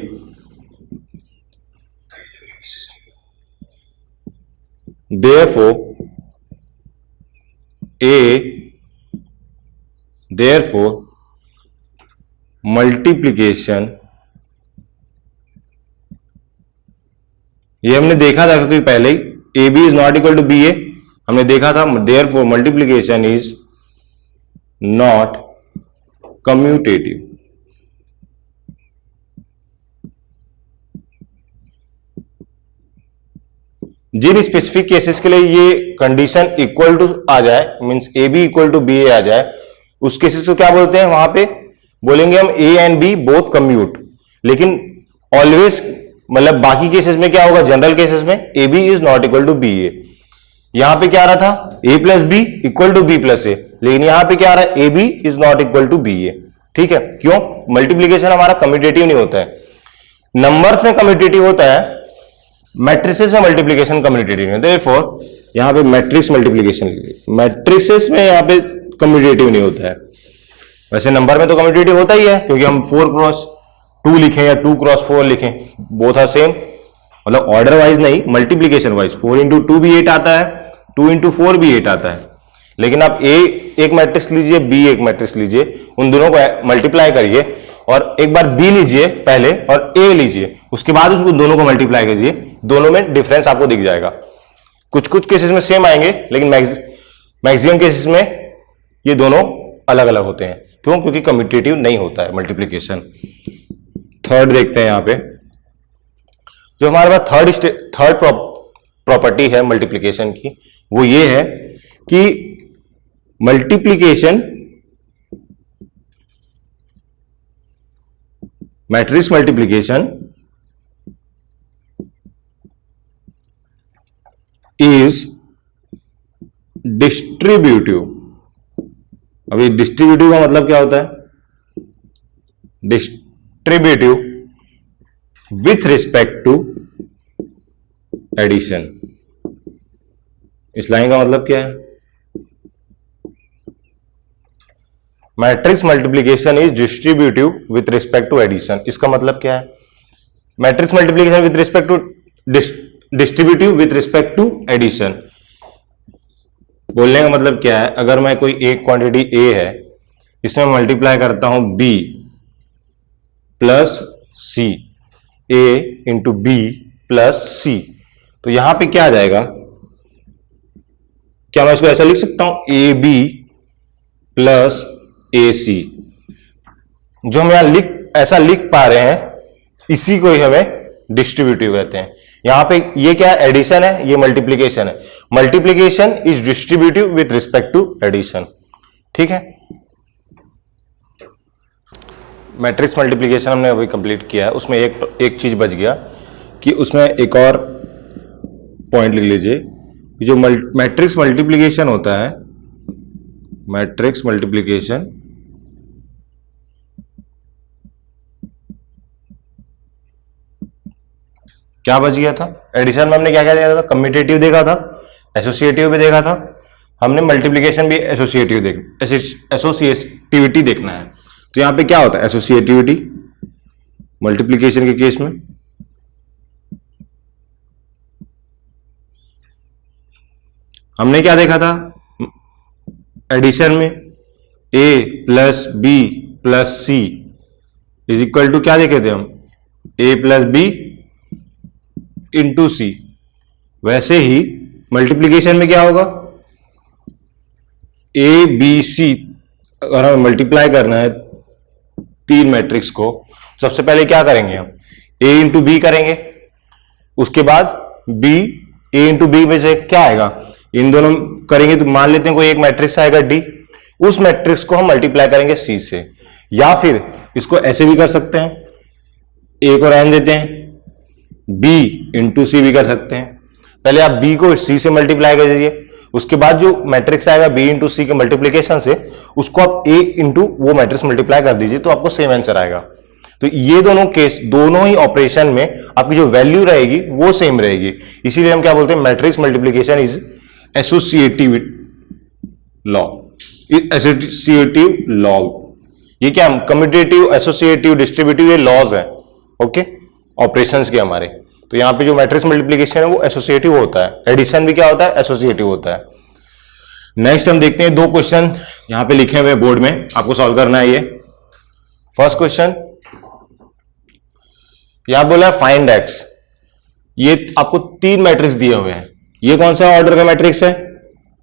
therefore multiplication, ये हमने देखा था क्योंकि पहले ही A B is not equal to B A हमने देखा था, therefore multiplication is not commutative. जिन स्पेसिफिक केसेस के लिए ये कंडीशन इक्वल टू आ जाए, means A B equal to B A आ जाए, उस केसेस को क्या बोलते हैं? वहां पे बोलेंगे हम A and B both commute, लेकिन ऑलवेज मतलब बाकी केसेस में क्या होगा, जनरल केसेस में A B is not equal to B A. यहां पे क्या आ रहा था, A plus B equal to B plus A, लेकिन यहां पे क्या आ रहा है, A B is not equal to B A. ठीक है, क्यों? मल्टीप्लीकेशन हमारा कम्यूटेटिव नहीं होता है, नंबर्स में कम्यूटेटिव होता है, मैट्रिसेस में मल्टीप्लीकेशन कम्यूटेटिव नहीं होता है। देयरफॉर यहां पे मैट्रिक्स मल्टीप्लीकेशन, मैट्रिसेस में यहां पे कम्यूटेटिव नहीं होता है। वैसे नंबर में तो कम्यूटेटिव होता ही है, क्योंकि हम 4x2 लिखें या 2x4 लिखें, बोथ आर सेम, मतलब ऑर्डर वाइज नहीं, मल्टीप्लीकेशन वाइज। 4 इंटू 2 भी 8 आता है, 2 इंटू 4 भी 8 आता है। लेकिन आप ए एक मैट्रिक्स लीजिए, बी एक मैट्रिक्स लीजिए, उन दोनों को मल्टीप्लाई करिए, और एक बार बी लीजिए पहले और ए लीजिए, उसके बाद उसको दोनों को मल्टीप्लाई कीजिए, दोनों में डिफरेंस आपको दिख जाएगा। कुछ कुछ केसेस में सेम आएंगे, लेकिन मैक्सिमम केसेस में ये दोनों अलग अलग होते हैं। क्यों? क्योंकि कम्यूटेटिव नहीं होता है मल्टीप्लीकेशन। थर्ड देखते हैं यहां पे, जो हमारे पास थर्ड प्रॉपर्टी है मल्टीप्लीकेशन की, वो ये है कि multiplication, matrix multiplication is distributive. अभी डिस्ट्रीब्यूटिव का मतलब क्या होता है? Distributive with respect to addition. इस लाइन का मतलब क्या है? Matrix multiplication is distributive with respect to addition. इसका मतलब क्या है? Matrix multiplication with respect to distributive with respect to addition. बोलने का मतलब क्या है? अगर मैं कोई एक क्वांटिटी ए है, इसमें मल्टीप्लाई करता हूं बी प्लस सी, ए इंटू बी प्लस सी, तो यहां पे क्या आ जाएगा? क्या मैं इसको ऐसा लिख सकता हूं, ए बी प्लस ए सी? जो हम यहां ऐसा लिख पा रहे हैं, इसी को ही हमें डिस्ट्रीब्यूटिव कहते हैं। यहां पे ये क्या है? एडिशन है, ये मल्टीप्लीकेशन है। Multiplication is distributive with respect to addition. ठीक है, मैट्रिक्स मल्टीप्लीकेशन हमने अभी कंप्लीट किया है। उसमें एक चीज बच गया कि उसमें एक और पॉइंट लिख लीजिए, जो मैट्रिक्स मल्टीप्लीकेशन होता है, मैट्रिक्स मल्टीप्लीकेशन क्या बच गया था? एडिशन में हमने क्या क्या देखा था? कम्यूटेटिव देखा था, एसोसिएटिव भी देखा था, हमने मल्टीप्लीकेशन भी एसोसिएटिविटी देखना है। तो यहां पे क्या होता है? एसोसिएटिविटी मल्टीप्लीकेशन के केस में हमने क्या देखा था? एडिशन में a plus B plus C is equal to क्या देखे थे हम? a plus B into C. वैसे ही मल्टीप्लीकेशन में क्या होगा? ए बी सी अगर हमें मल्टीप्लाई करना है तीन मैट्रिक्स को, सबसे पहले क्या करेंगे हम? a इंटू बी करेंगे, उसके बाद b, a इंटू बी में से क्या आएगा? इन दोनों करेंगे तो मान लेते हैं कोई एक मैट्रिक्स आएगा d, उस मैट्रिक्स को हम मल्टीप्लाई करेंगे c से। या फिर इसको ऐसे भी कर सकते हैं, a को रहने देते हैं, b इंटू सी भी कर सकते हैं। पहले आप b को c से मल्टीप्लाई कर दीजिए, उसके बाद जो मैट्रिक्स आएगा b इंटू सी के मल्टीप्लीकेशन से, उसको आप a इंटू वो मैट्रिक्स मल्टीप्लाई कर दीजिए, तो आपको सेम आंसर आएगा। तो ये दोनों केस, दोनों ही ऑपरेशन में आपकी जो वैल्यू रहेगी वो सेम रहेगी। इसीलिए हम क्या बोलते हैं? Matrix multiplication is associative law, associative law. ये क्या? कम्यूटेटिव, एसोसिएटिव, डिस्ट्रीब्यूटिव, ये लॉज है, ओके, ऑपरेशंस के हमारे। तो यहां पे जो मैट्रिक्स मल्टीप्लीकेशन है वो एसोसिएटिव होता है, एडिशन भी क्या होता है? एसोसिएटिव होता है। नेक्स्ट हम देखते हैं, दो क्वेश्चन यहां पे लिखे हुए बोर्ड में, आपको सॉल्व करना है ये। फर्स्ट क्वेश्चन यहां बोला है फाइंड एक्स। ये आपको तीन मैट्रिक्स दिए हुए हैं। ये कौन सा ऑर्डर का मैट्रिक्स है?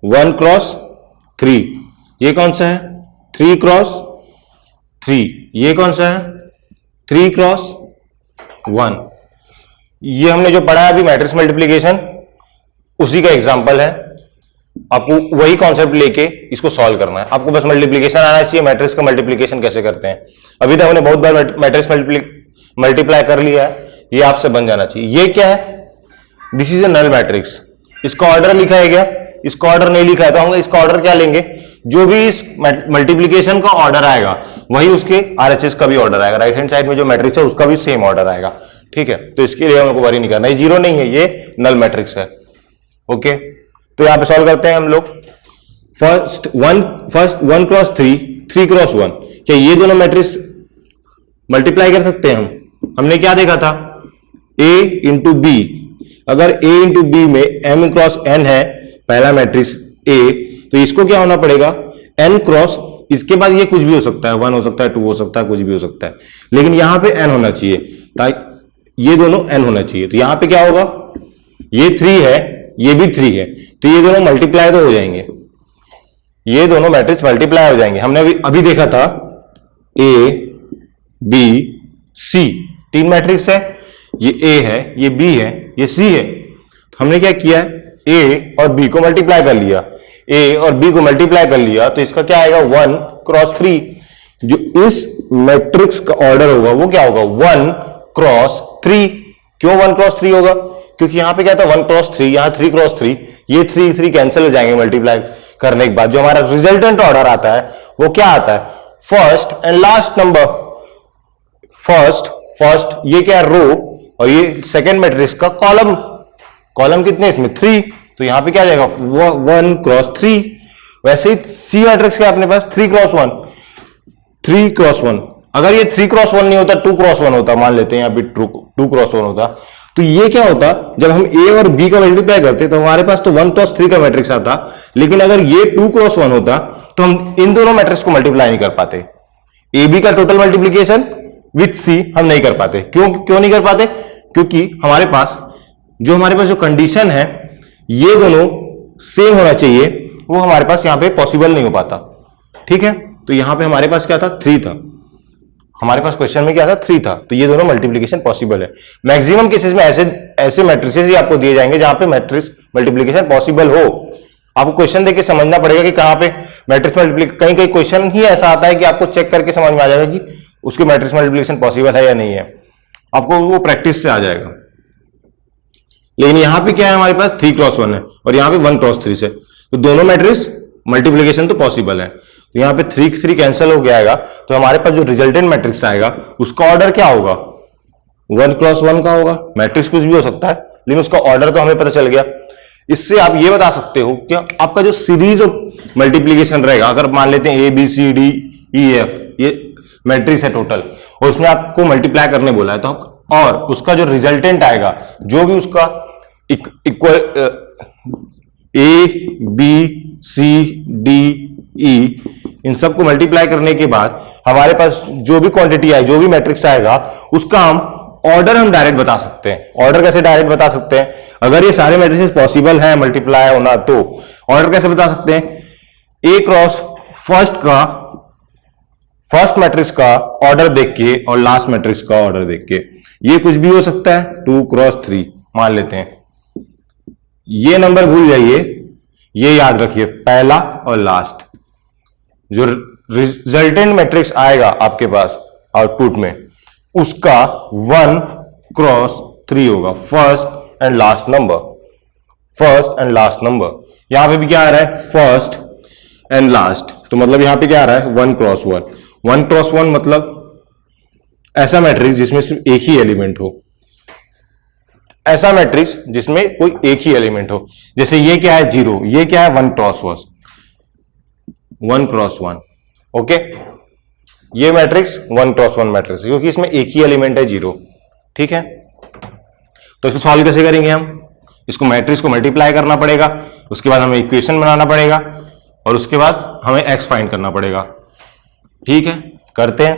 1 क्रॉस 3। ये कौन सा है? 3 क्रॉस 3। ये कौन सा है? 3 क्रॉस 1। ये हमने जो पढ़ा है अभी मैट्रिक्स मल्टीप्लीकेशन, उसी का एग्जांपल है। आपको वही कॉन्सेप्ट लेके इसको सॉल्व करना है। आपको बस मल्टीप्लीकेशन आना चाहिए, मैट्रिक्स का मल्टीप्लीकेशन कैसे करते हैं। अभी तक हमने बहुत बार मैट्रिक्स मल्टीप्लाई कर लिया है, ये आपसे बन जाना चाहिए। ये क्या है? This is a null matrix. इसका ऑर्डर लिखा है क्या? इसका ऑर्डर नहीं लिखा है, तो हम इसका ऑर्डर क्या लेंगे? जो भी इस मल्टीप्लीकेशन का ऑर्डर आएगा वही उसके आरएचएस का भी ऑर्डर आएगा। राइट हैंड साइड में जो मैट्रिक्स है उसका भी सेम ऑर्डर आएगा। ठीक है, तो इसके लिए हमको वरी नहीं करना। ये जीरो नहीं है, ये नल मैट्रिक्स है। ओके, तो यहां पे सॉल्व करते हैं हम लोग। First one cross three, three cross one, क्या ये दोनों मैट्रिक्स मल्टीप्लाई कर सकते हैं हम? हमने क्या देखा था? A into B. अगर A इंटू बी में m क्रॉस n है पहला मैट्रिक्स A, तो इसको क्या होना पड़ेगा? n क्रॉस, इसके बाद ये कुछ भी हो सकता है, 1 हो सकता है, 2 हो सकता है, कुछ भी हो सकता है, लेकिन यहां पे n होना चाहिए, ताकि ये दोनों n होना चाहिए। तो यहां पे क्या होगा? ये 3 है, ये भी 3 है, तो ये दोनों मल्टीप्लाई तो हो जाएंगे, ये दोनों मैट्रिक्स मल्टीप्लाई हो जाएंगे। हमने अभी देखा था A B C, 3 मैट्रिक्स है, ये A है, ये B है, ये C है। तो हमने क्या किया है? A और B को मल्टीप्लाई कर लिया, A और B को मल्टीप्लाई कर लिया, तो इसका क्या आएगा? 1 क्रॉस 3। जो इस मैट्रिक्स का ऑर्डर होगा वो क्या होगा? 1 क्रॉस 3। क्यों 1 क्रॉस 3 होगा? क्योंकि यहां पे क्या था? 1 क्रॉस 3, यहां 3 क्रॉस 3, ये 3 कैंसिल हो जाएंगे मल्टीप्लाई करने के बाद। जो हमारा रिजल्टेंट ऑर्डर आता है वो क्या आता है? First and last number. First ये क्या है? रो, और ये सेकेंड मैट्रिक्स का कॉलम। कॉलम कितने इसमें? 3, तो यहां पे क्या आ जाएगा? 1 क्रॉस 3। वैसे ही सी मैट्रिक्स क्या अपने पास? 3 क्रॉस 1, 3 क्रॉस 1। अगर ये 3 क्रॉस 1 नहीं होता, 2 क्रॉस 1 होता, मान लेते हैं यहाँ पे 2 क्रॉस 1 होता, तो ये क्या होता? जब हम ए और बी का मल्टीप्लाई करते तो हमारे पास तो 1 क्रॉस 3 का मैट्रिक्स आता, लेकिन अगर ये 2 क्रॉस 1 होता तो हम इन दोनों मैट्रिक्स को मल्टीप्लाई नहीं कर पाते। ए बी का टोटल मल्टीप्लीकेशन विथ सी हम नहीं कर पाते। क्यों नहीं कर पाते? क्योंकि हमारे पास जो कंडीशन है, ये दोनों सेम होना चाहिए, वो हमारे पास यहां पे पॉसिबल नहीं हो पाता। ठीक है, तो यहां पे हमारे पास क्या था? 3 था। हमारे पास क्वेश्चन में क्या था? 3 था, तो ये दोनों मल्टीप्लीकेशन पॉसिबल है। मैक्सिमम केसेस में ऐसे मैट्रिसेस ही आपको दिए जाएंगे जहां पे मैट्रिक्स मल्टीप्लीकेशन पॉसिबल हो। आपको क्वेश्चन देख के समझना पड़ेगा कि कहां पे मैट्रिक्स मल्टीप्लीकेशन, कहीं क्वेश्चन ही ऐसा आता है कि आपको चेक करके समझ में आ जाएगा कि उसके मैट्रिक्स मल्टीप्लीकेशन पॉसिबल है या नहीं है, आपको वो प्रैक्टिस से आ जाएगा। लेकिन यहां पे क्या है? हमारे पास 3 क्रॉस 1 है और यहां पे 1 क्रॉस 3 से, तो दोनों मैट्रिक्स मल्टीप्लीकेशन तो पॉसिबल है। तो यहां पे 3 कैंसिल हो गया आएगा, तो हमारे पास जो रिजल्टेंट मैट्रिक्स आएगा उसका ऑर्डर क्या होगा? 1 क्रॉस 1 का होगा। मैट्रिक्स कुछ भी हो सकता है, लेकिन उसका ऑर्डर तो हमें पता चल गया। इससे आप ये बता सकते हो कि आपका जो सीरीज ऑफ मल्टीप्लीकेशन रहेगा, अगर मान लेते हैं A B C D E F, ये मैट्रिक्स है टोटल, और उसमें आपको मल्टीप्लाई करने बोला है, तो और उसका जो रिजल्टेंट आएगा, जो भी उसका equal A B C D E, इन सबको मल्टीप्लाई करने के बाद हमारे पास जो भी क्वांटिटी आए, जो भी मैट्रिक्स आएगा, उसका ऑर्डर हम डायरेक्ट बता सकते हैं। ऑर्डर कैसे डायरेक्ट बता सकते हैं? अगर ये सारे मैट्रिक्स पॉसिबल है मल्टीप्लाई होना, तो ऑर्डर कैसे बता सकते हैं? A क्रॉस फर्स्ट मैट्रिक्स का ऑर्डर देख के और लास्ट मैट्रिक्स का ऑर्डर देख के, ये कुछ भी हो सकता है। 2 क्रॉस 3 मान लेते हैं, ये नंबर भूल जाइए, ये याद रखिए, पहला और लास्ट। जो रिजल्टेंट मैट्रिक्स आएगा आपके पास आउटपुट में, उसका 1 क्रॉस 3 होगा, फर्स्ट एंड लास्ट नंबर। यहां पे भी क्या आ रहा है? फर्स्ट एंड लास्ट, तो मतलब यहां पे क्या आ रहा है? 1 क्रॉस 1। 1 क्रॉस 1 मतलब ऐसा मैट्रिक्स जिसमें सिर्फ एक ही एलिमेंट हो, ऐसा मैट्रिक्स जिसमें कोई एक ही एलिमेंट हो। जैसे ये क्या है? 0, ये क्या है? 1 क्रॉस 1। ओके, ये मैट्रिक्स 1 क्रॉस 1 मैट्रिक्स, क्योंकि इसमें एक ही एलिमेंट है 0। ठीक है, तो इसको सॉल्व कैसे करेंगे हम? इसको मैट्रिक्स को मल्टीप्लाई करना पड़ेगा, उसके बाद हमें इक्वेशन बनाना पड़ेगा, और उसके बाद हमें एक्स फाइंड करना पड़ेगा। ठीक है, करते हैं।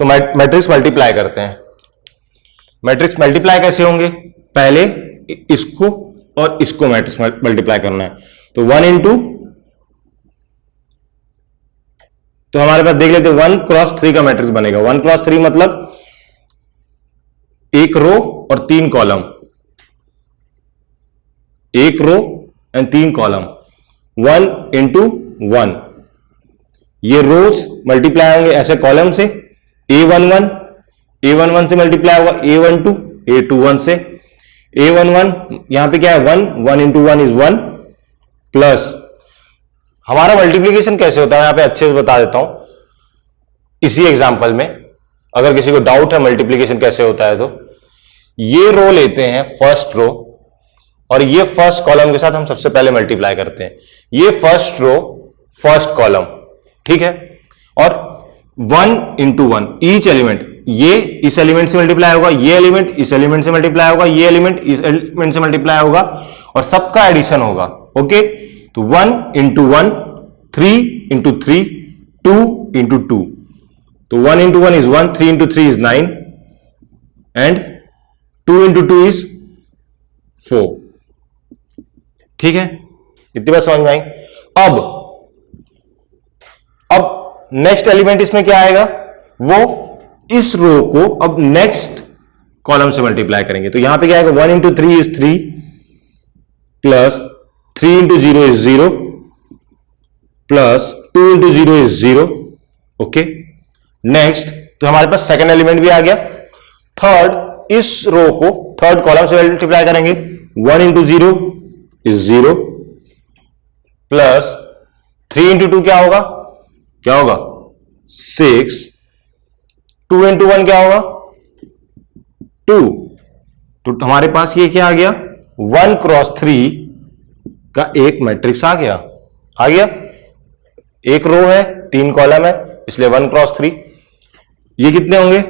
तो मैट्रिक्स मल्टीप्लाई करते हैं। मैट्रिक्स मल्टीप्लाई कैसे होंगे? पहले इसको और इसको मैट्रिक्स मल्टीप्लाई करना है, तो 1 इंटू, तो हमारे पास देख लेते हैं 1 क्रॉस 3 का मैट्रिक्स बनेगा। 1 क्रॉस 3 मतलब एक रो और 3 कॉलम, एक रो एंड 3 कॉलम। 1 इंटू 1, ये रोज मल्टीप्लाई होंगे ऐसे कॉलम से, A11 A11 से मल्टीप्लाई होगा A12, A21 से A11, यहां पे क्या है 1, 1 इंटू 1 इज 1 प्लस हमारा मल्टीप्लीकेशन कैसे होता है यहां पे अच्छे से बता देता हूं इसी एग्जांपल में। अगर किसी को डाउट है मल्टीप्लीकेशन कैसे होता है तो ये रो लेते हैं फर्स्ट रो और ये फर्स्ट कॉलम के साथ हम सबसे पहले मल्टीप्लाई करते हैं। ये फर्स्ट रो फर्स्ट कॉलम, ठीक है, और 1 इंटू 1 ईच एलिमेंट, ये इस एलिमेंट से मल्टीप्लाई होगा, ये एलिमेंट इस एलिमेंट से मल्टीप्लाई होगा, ये एलिमेंट इस एलिमेंट से मल्टीप्लाई होगा और सबका एडिशन होगा। ओके, तो 1 इंटू 1, 3 इंटू 3, 2 इंटू 2, तो 1 into 1 is 1, 3 into 3 is 9 and 2 into 2 is 4। ठीक है, इतनी बात समझ में आई। अब नेक्स्ट एलिमेंट इसमें क्या आएगा, वो इस रो को अब नेक्स्ट कॉलम से मल्टीप्लाई करेंगे। तो यहां पे क्या आएगा 1 into 3 is 3 plus 3 into 0 is 0 plus 2 into 0 is 0। Okay, next तो हमारे पास सेकेंड एलिमेंट भी आ गया। थर्ड, इस रो को थर्ड कॉलम से मल्टीप्लाई करेंगे। 1 इंटू 0 इज 0 प्लस 3 इंटू 2 क्या होगा, 6, 2 इंटू 1 क्या होगा 2। तो हमारे पास ये क्या आ गया 1 क्रॉस 3 का एक मैट्रिक्स आ गया। एक रो है 3 कॉलम है इसलिए 1 क्रॉस 3। ये कितने होंगे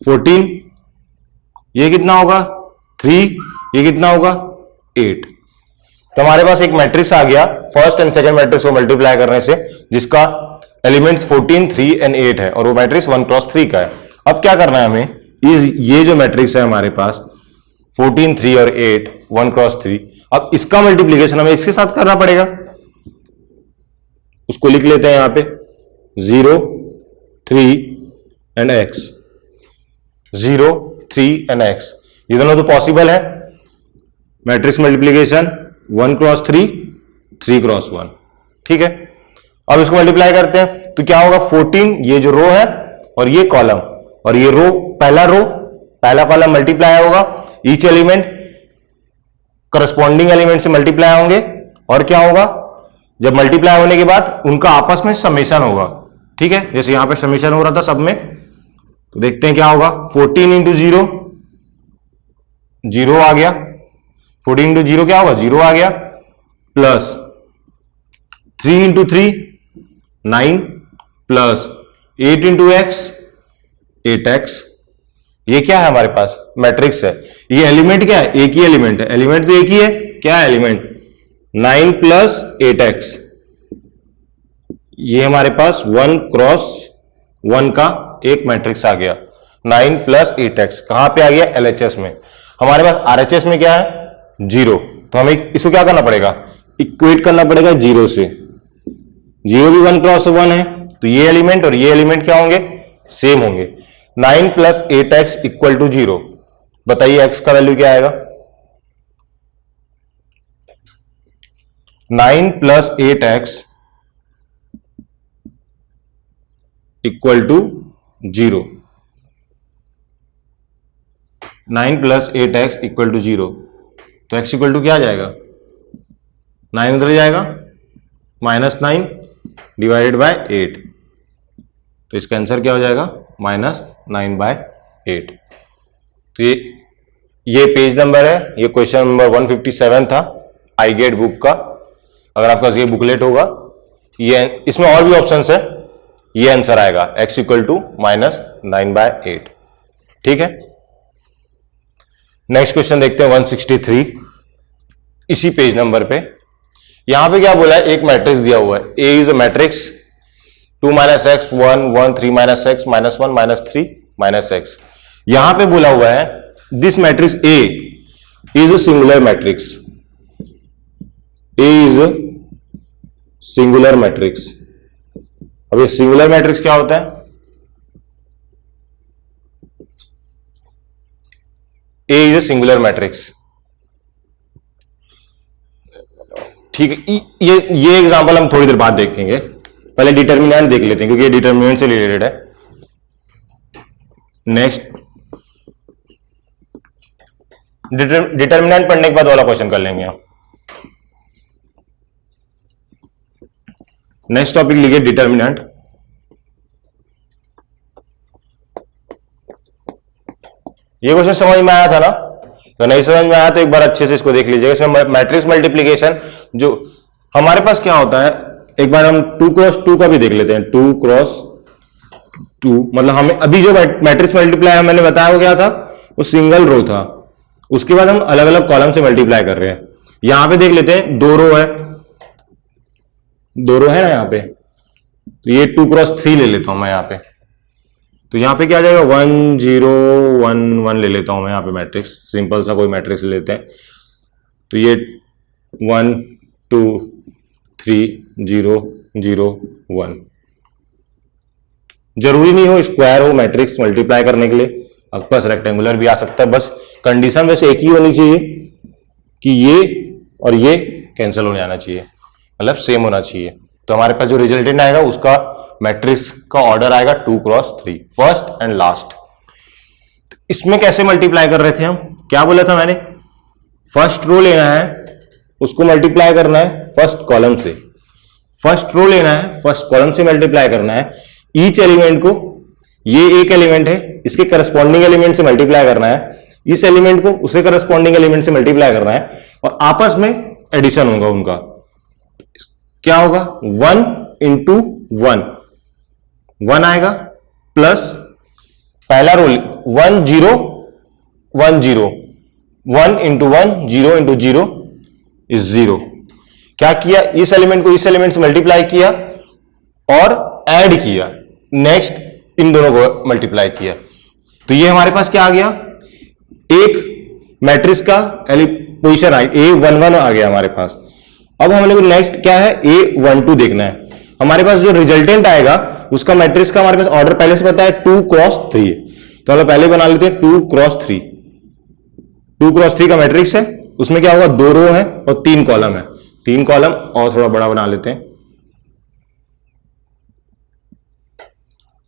14, ये कितना होगा 3, ये कितना होगा 8। तो हमारे पास एक मैट्रिक्स आ गया फर्स्ट एंड सेकंड मैट्रिक्स को मल्टीप्लाई करने से जिसका एलिमेंट्स 14, 3 एंड 8 है और वो मैट्रिक्स 1 क्रॉस 3 का है। अब क्या करना है हमें, ये जो मैट्रिक्स है हमारे पास 14, 3 और 8, 1 क्रॉस 3, अब इसका मल्टीप्लीकेशन हमें इसके साथ करना पड़ेगा। उसको लिख लेते हैं यहां पे 0, 3 एंड x, 0, 3 एंड x। ये दोनों तो पॉसिबल है। Matrix multiplication 1 cross 3, 3 cross 1। ठीक है, अब इसको मल्टीप्लाई करते हैं तो क्या होगा 14, ये जो रो है और ये कॉलम और ये रो पहला कॉलम मल्टीप्लाई होगा, ईच एलिमेंट करस्पॉन्डिंग एलिमेंट से मल्टीप्लाई होंगे और क्या होगा जब मल्टीप्लाई होने के बाद उनका आपस में समेशन होगा। ठीक है, जैसे यहां पे समेशन हो रहा था सब में, तो देखते हैं क्या होगा 14 इंटू 0, 0 आ गया, 14 इंटू 0 क्या होगा 0 आ गया, plus 3 into 3 9 plus 8 into x 8x। ये क्या है हमारे पास मैट्रिक्स है। ये एलिमेंट क्या है, एक ही एलिमेंट है, एलिमेंट तो एक ही है, क्या है एलिमेंट 9 प्लस 8x। ये हमारे पास 1 क्रॉस 1 का एक मैट्रिक्स आ गया 9 प्लस 8x। कहां पे आ गया LHS में। हमारे पास RHS में क्या है 0, तो हमें इसको क्या करना पड़ेगा इक्वेट करना पड़ेगा 0 से। 0 भी 1 क्रॉस 1 है तो ये एलिमेंट और ये एलिमेंट क्या होंगे सेम होंगे। 9 प्लस 8x इक्वल टू 0। बताइए x का वैल्यू क्या आएगा 9 plus 8x equal to 0। 9 plus 8x equal to 0, तो x इक्वल टू क्या आ जाएगा 9 उधर जाएगा -9 डिवाइडेड बाय 8, तो इसका आंसर क्या हो जाएगा -9/8। तो ये पेज नंबर है, ये क्वेश्चन नंबर 157 था आई गेट बुक का। अगर आपका ये बुकलेट होगा ये इसमें और भी ऑप्शंस है, ये आंसर आएगा x इक्वल टू -9/8। ठीक है, नेक्स्ट क्वेश्चन देखते हैं 163 इसी पेज नंबर पे। यहां पे क्या बोला है एक मैट्रिक्स दिया हुआ है A is a matrix 2 - x 1 1 3 - x -1 -3 -x। यहां पे बोला हुआ है this matrix A is a singular matrix. A is a singular matrix. अब ये सिंगुलर मैट्रिक्स क्या होता है, A is a singular matrix. ठीक है, ये एग्जांपल हम थोड़ी देर बाद देखेंगे, पहले डिटर्मिनेंट देख लेते हैं क्योंकि ये डिटर्मिनेंट से रिलेटेड है। नेक्स्ट डिटर्मिनेंट पढ़ने के बाद वाला क्वेश्चन कर लेंगे हम। नेक्स्ट टॉपिक लिखिए डिटर्मिनेंट। ये क्वेश्चन समझ में आया था ना? तो नहीं समझ में आया तो एक बार अच्छे से इसको देख लीजिएगा। इसमें मैट्रिक्स मल्टीप्लीकेशन जो हमारे पास क्या होता है, एक बार हम 2 क्रॉस 2 का भी देख लेते हैं। 2 क्रॉस 2 मतलब हमें अभी जो मैट्रिक्स मल्टीप्लाई मैंने बताया वो क्या था, वो सिंगल रो था। उसके बाद हम अलग अलग कॉलम से मल्टीप्लाई कर रहे हैं। यहां पे देख लेते हैं 2 रो है, 2 रो है ना यहाँ पे, तो ये 2 क्रॉस 3 ले लेता हूं मैं यहाँ पे। तो यहां पे क्या आ जाएगा 1 0 1 1 ले लेता हूं मैं यहाँ पे मैट्रिक्स, सिंपल सा कोई मैट्रिक्स ले लेते हैं। तो ये 1 2 3 0 0 1। जरूरी नहीं हो स्क्वायर हो मैट्रिक्स मल्टीप्लाई करने के लिए, आपके पास रेक्टेंगुलर भी आ सकता है। बस कंडीशन वैसे एक ही होनी चाहिए कि ये और ये कैंसिल हो जाना चाहिए, मतलब सेम होना चाहिए। तो हमारे पास जो रिजल्टेंट आएगा उसका मैट्रिक्स का ऑर्डर आएगा 2 क्रॉस 3, फर्स्ट एंड लास्ट। इसमें कैसे मल्टीप्लाई कर रहे थे हम, क्या बोला था मैंने, फर्स्ट रो लेना है उसको मल्टीप्लाई करना है फर्स्ट कॉलम से, फर्स्ट रो लेना है फर्स्ट कॉलम से मल्टीप्लाई करना है। ईच एलिमेंट को, ये एक एलिमेंट है इसके करस्पॉन्डिंग एलिमेंट से मल्टीप्लाई करना है, इस एलिमेंट को उसके करस्पॉन्डिंग एलिमेंट से मल्टीप्लाई करना है, और आपस में एडिशन होगा उनका। क्या होगा 1 इंटू 1, 1 आएगा प्लस पहला रोल 1 0 1 0, 1 इंटू 1 0 इंटू 0 इज 0। क्या किया, इस एलिमेंट को इस एलिमेंट से मल्टीप्लाई किया और ऐड किया, नेक्स्ट इन दोनों को मल्टीप्लाई किया। तो ये हमारे पास क्या आ गया, एक मैट्रिक्स का पोजीशन आई A11 आ गया हमारे पास। अब हम लोग नेक्स्ट क्या है A12 देखना है। हमारे पास जो रिजल्टेंट आएगा उसका मैट्रिक्स का हमारे पास ऑर्डर पहले से पता है 2 क्रॉस 3, तो हम पहले बना लेते हैं 2 क्रॉस 3। 2 क्रॉस 3 का मैट्रिक्स है, उसमें क्या होगा 2 रो है और 3 कॉलम है, 3 कॉलम और थोड़ा बड़ा बना लेते हैं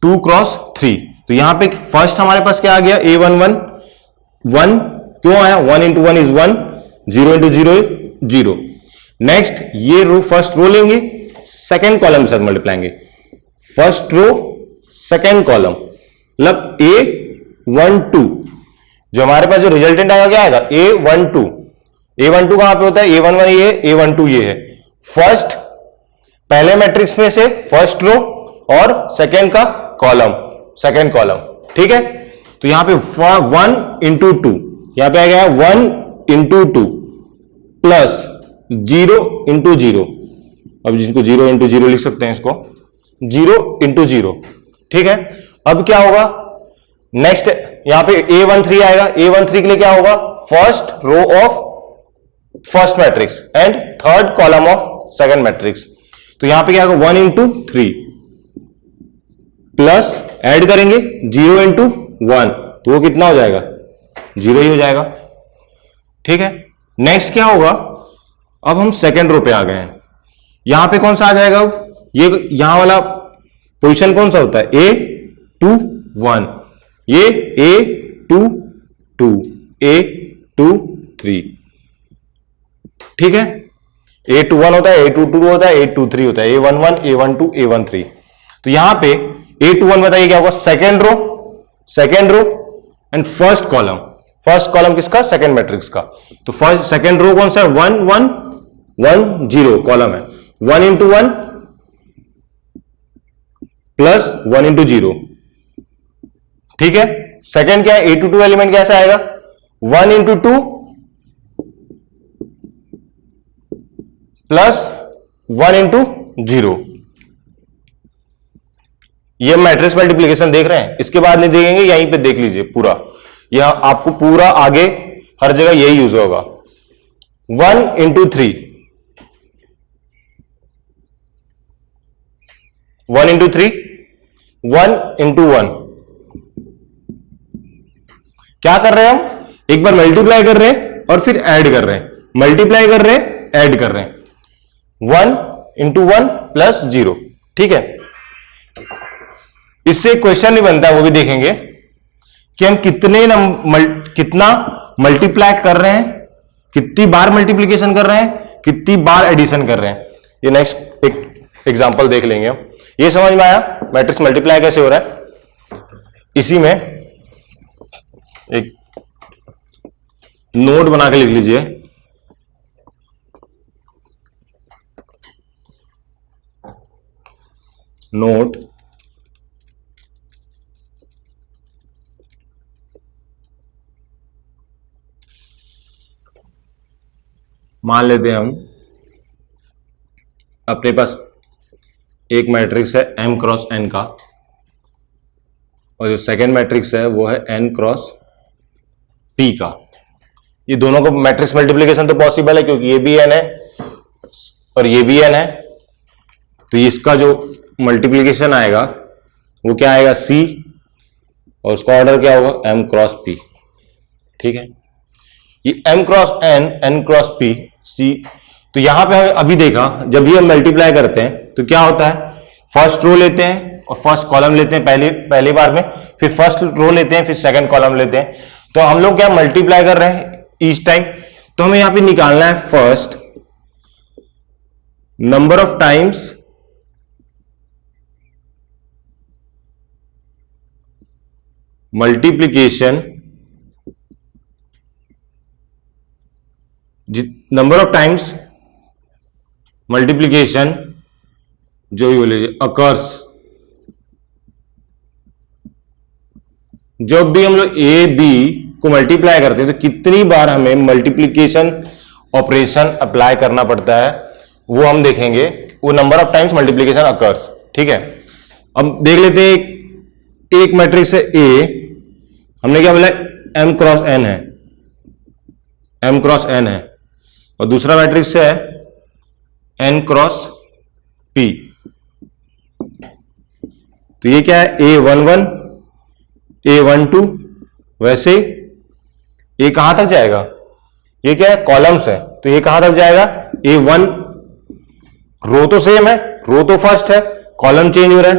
2 क्रॉस 3। तो यहां पे फर्स्ट हमारे पास क्या आ गया A11 1, क्यों आया 1 इंटू 1 इज 1, 0 इंटू 0 0। नेक्स्ट ये रो फर्स्ट रो लेंगे, सेकेंड कॉलम के साथ मल्टीप्लाएंगे, फर्स्ट रो सेकेंड कॉलम मतलब A12। जो हमारे पास जो रिजल्टेंट आएगा क्या आएगा A12। A12 कहां पे होता है, A11 ये है, A12 ये है। फर्स्ट पहले मैट्रिक्स में से फर्स्ट रो और सेकेंड का कॉलम, सेकेंड कॉलम, ठीक है। तो यहां पे 1 इंटू 2, यहां पे आ गया 1 इंटू 2 प्लस 0 इंटू 0। अब जिसको 0 इंटू 0 लिख सकते हैं, इसको 0 इंटू 0, ठीक है। अब क्या होगा नेक्स्ट, यहां पे A13 आएगा, A13 के लिए क्या होगा first row of first matrix and third column of second matrix. तो यहां पे क्या होगा 1 इंटू 3 प्लस ऐड करेंगे 0 इंटू 1, तो वो कितना हो जाएगा 0 ही हो जाएगा, ठीक है। नेक्स्ट क्या होगा, अब हम सेकेंड रो पे आ गए हैं। यहां पे कौन सा आ जाएगा, ये यहां वाला पोजीशन कौन सा होता है A21, ये A22 A23, ठीक है। A21 होता है, A22 होता है, A23 होता है, A11 A12 A13। तो यहां पे A21 बताइए क्या होगा, second row and first column, first column किसका, सेकेंड मैट्रिक्स का। तो फर्स्ट सेकेंड रो कौन सा है 1 1 1 0 कॉलम है, 1 इंटू 1 प्लस 1 इंटू 0, ठीक है। सेकेंड क्या है A22 एलिमेंट कैसा आएगा 1 इंटू 2 प्लस 1 इंटू 0। ये मैट्रिक्स मल्टीप्लिकेशन देख रहे हैं, इसके बाद नहीं देखेंगे, यहीं पे देख लीजिए पूरा, यह आपको पूरा आगे हर जगह यही यूज होगा। 1 इंटू 3, 1 इंटू 3, 1 इंटू 1। क्या कर रहे हैं हम, एक बार मल्टीप्लाई कर रहे हैं और फिर ऐड कर रहे हैं, मल्टीप्लाई कर रहे हैं ऐड कर रहे हैं, 1 इंटू 1 प्लस 0, ठीक है। इससे क्वेश्चन नहीं बनता, वो भी देखेंगे। कि हम कितना मल्टीप्लाई कर रहे हैं, कितनी बार मल्टीप्लीकेशन कर रहे हैं, कितनी बार एडिशन कर रहे हैं। ये नेक्स्ट एक एग्जांपल देख लेंगे हम। ये समझ में आया मैट्रिक्स मल्टीप्लाई कैसे हो रहा है। इसी में एक नोट बना के लिख लीजिए, नोट मान लेते हैं हम अपने पास एक मैट्रिक्स है m क्रॉस n का, और जो सेकेंड मैट्रिक्स है वो है n क्रॉस p का। ये दोनों को मैट्रिक्स मल्टीप्लिकेशन तो पॉसिबल है क्योंकि ये भी n है और ये भी n है, तो इसका जो मल्टीप्लिकेशन आएगा वो क्या आएगा c, और उसका ऑर्डर क्या होगा m क्रॉस p। ठीक है, ये m cross n, n cross p, c। तो यहां पे हमें अभी देखा जब ये हम मल्टीप्लाई करते हैं तो क्या होता है, फर्स्ट रो लेते हैं और फर्स्ट कॉलम लेते हैं पहली बार में, फिर फर्स्ट रो लेते हैं, फिर सेकंड कॉलम लेते हैं। तो हम लोग क्या मल्टीप्लाई कर रहे हैं ईच टाइम। तो हमें यहां पे निकालना है first number of times multiplication, number of times multiplication जो भी बोले अकर्स, जब भी हम लोग ए बी को मल्टीप्लाई करते हैं तो कितनी बार हमें मल्टीप्लीकेशन ऑपरेशन अप्लाई करना पड़ता है वो हम देखेंगे, वो number of times multiplication occurs. ठीक है, अब देख लेते हैं एक मैट्रिक्स है ए, हमने क्या बोला m क्रॉस n है, m क्रॉस n है, और दूसरा मैट्रिक्स है n क्रॉस p। तो ये क्या है a11 a12, वैसे ये कहां तक जाएगा, ये क्या है कॉलम्स है, तो ये कहां तक जाएगा a1, रो तो सेम है, रो तो फर्स्ट है, कॉलम चेंज हो रहा है,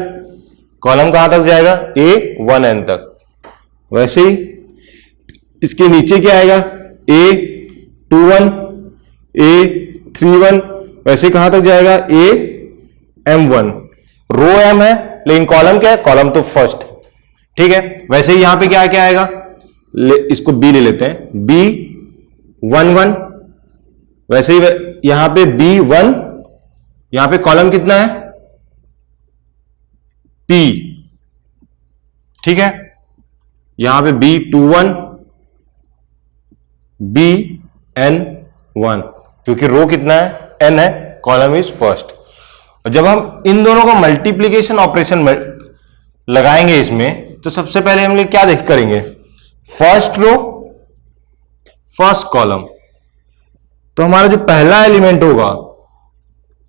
कॉलम कहां तक जाएगा a1n तक। वैसे ही इसके नीचे क्या आएगा a21 a31, वैसे कहां तक जाएगा am1, रो m है लेकिन कॉलम क्या है, कॉलम तो फर्स्ट। ठीक है, वैसे ही यहां पे क्या क्या आएगा, इसको b ले लेते हैं b11, वैसे ही यहां पे b1, यहां पे कॉलम कितना है p। ठीक है, यहां पे b21 bn1, क्योंकि रो कितना है n है, कॉलम इज फर्स्ट। और जब हम इन दोनों को मल्टीप्लीकेशन ऑपरेशन में लगाएंगे इसमें, तो सबसे पहले हम लोग क्या देख करेंगे, फर्स्ट रो फर्स्ट कॉलम। तो हमारा जो पहला एलिमेंट होगा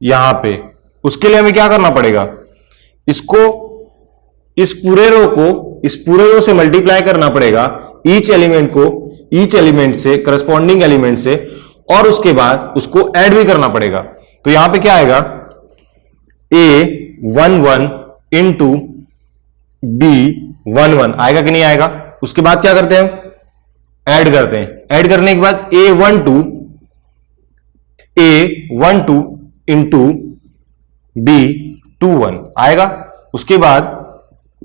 यहां पे, उसके लिए हमें क्या करना पड़ेगा, इसको इस पूरे रो से मल्टीप्लाई करना पड़ेगा, ईच एलिमेंट को ईच एलिमेंट से, करस्पॉन्डिंग एलिमेंट से, और उसके बाद उसको ऐड भी करना पड़ेगा। तो यहां पे क्या आएगा a11 इंटू b11 आएगा कि नहीं आएगा। उसके बाद क्या करते हैं, ऐड करते हैं, ऐड करने के बाद a12 इंटू b21 आएगा। उसके बाद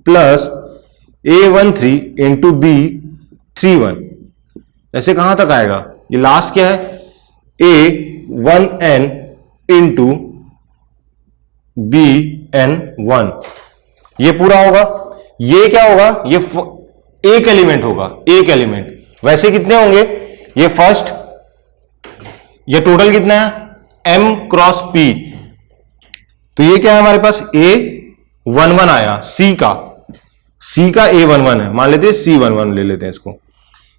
प्लस a13 इंटू b31, ऐसे कहां तक आएगा, ये लास्ट क्या है a1n इंटू bn1, ये पूरा होगा। ये क्या होगा, ये एक एलिमेंट होगा, एक एलिमेंट। वैसे कितने होंगे, ये फर्स्ट, ये टोटल कितना है m क्रॉस p, तो ये क्या है हमारे पास a11 आया, c का a11 है, मान लेते हैं c11 ले लेते हैं इसको,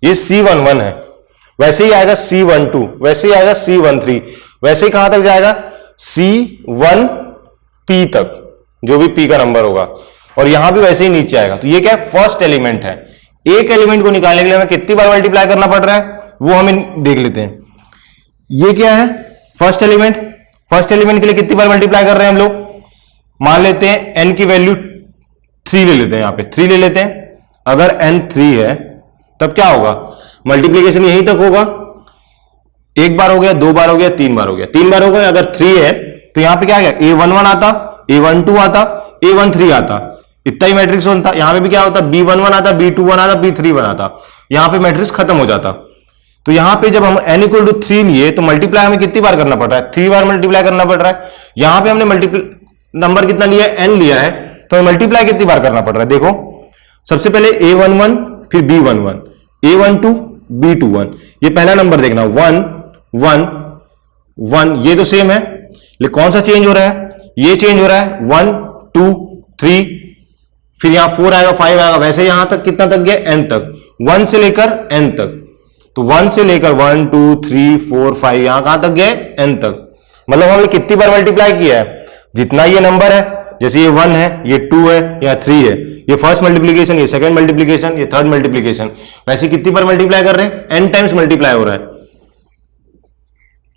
ये c11 है। वैसे ही आएगा c12, वैसे ही आएगा c13, वैसे ही कहां तक जाएगा c1p तक, जो भी p का नंबर होगा, और यहां भी वैसे ही नीचे आएगा। तो ये क्या है, फर्स्ट एलिमेंट है। एक एलिमेंट को निकालने के लिए हमें कितनी बार मल्टीप्लाई करना पड़ रहा है वो हमें देख लेते हैं। ये क्या है, फर्स्ट एलिमेंट, फर्स्ट एलिमेंट के लिए कितनी बार मल्टीप्लाई कर रहे हैं हम लोग, मान लेते हैं n की वैल्यू 3 ले लेते हैं, यहां पे 3 ले लेते हैं, अगर n 3 है तब क्या होगा, मल्टीप्लीकेशन यहीं तक होगा, एक बार हो गया, दो बार हो गया, तीन बार हो गया, तीन बार हो गया। अगर 3 है तो यहां पे क्या आ गया, A11 आता, A12 आता, A13 आता, इतना ही मैट्रिक्स बनता। यहां पे भी क्या होता, B11 आता, B21 आता, B31 आता, यहां पे मैट्रिक्स खत्म हो जाता। तो यहां पे जब हम n इक्वल टू 3 लिए तो मल्टीप्लाई हमें कितनी बार करना पड़ रहा है, 3 बार मल्टीप्लाई करना पड़ रहा है। यहां पे हमने मल्टीप्लाई नंबर कितना लिया है, n लिया है, तो हमें मल्टीप्लाई कितनी बार करना पड़ रहा है। देखो सबसे पहले A11 फिर B11, A12 B21, ये पहला नंबर देखना 1 1 1, ये तो सेम है, लेकिन कौन सा चेंज हो रहा है, ये चेंज हो रहा है 1 2 3, फिर यहां 4 आएगा 5 आएगा, वैसे यहां तक कितना तक गया, n तक, 1 से लेकर n तक। तो 1 से लेकर 1 2 3 4 5 यहां कहां तक गए, n तक। मतलब हमने कितनी बार मल्टीप्लाई किया है, जितना ये नंबर है, जैसे ये 1 है, ये 2 है या 3 है, ये फर्स्ट मल्टीप्लीकेशन, ये सेकंड मल्टीप्लीकेशन, ये थर्ड मल्टीप्लीकेशन, वैसे कितनी बार मल्टीप्लाई कर रहे हैं, n टाइम्स मल्टीप्लाई हो रहा है,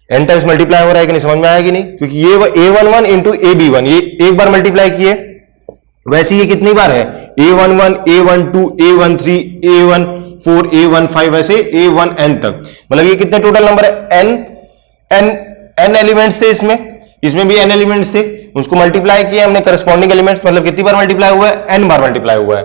n टाइम्स मल्टीप्लाई हो रहा है कि नहीं, समझ में आया कि नहीं। क्योंकि ये A11 इंटू AB1 ये एक बार मल्टीप्लाई किए, वैसे ये कितनी बार है, A11 A12 A13 A14 A15, वैसे A1n तक। मतलब ये कितने टोटल नंबर है, n एलिमेंट्स थे इसमें भी n एलिमेंट्स थे, उसको मल्टीप्लाई किया हमने करस्पॉन्डिंग एलिमेंट्स। मतलब कितनी बार मल्टीप्लाई हुआ है, n बार मल्टीप्लाई हुआ है।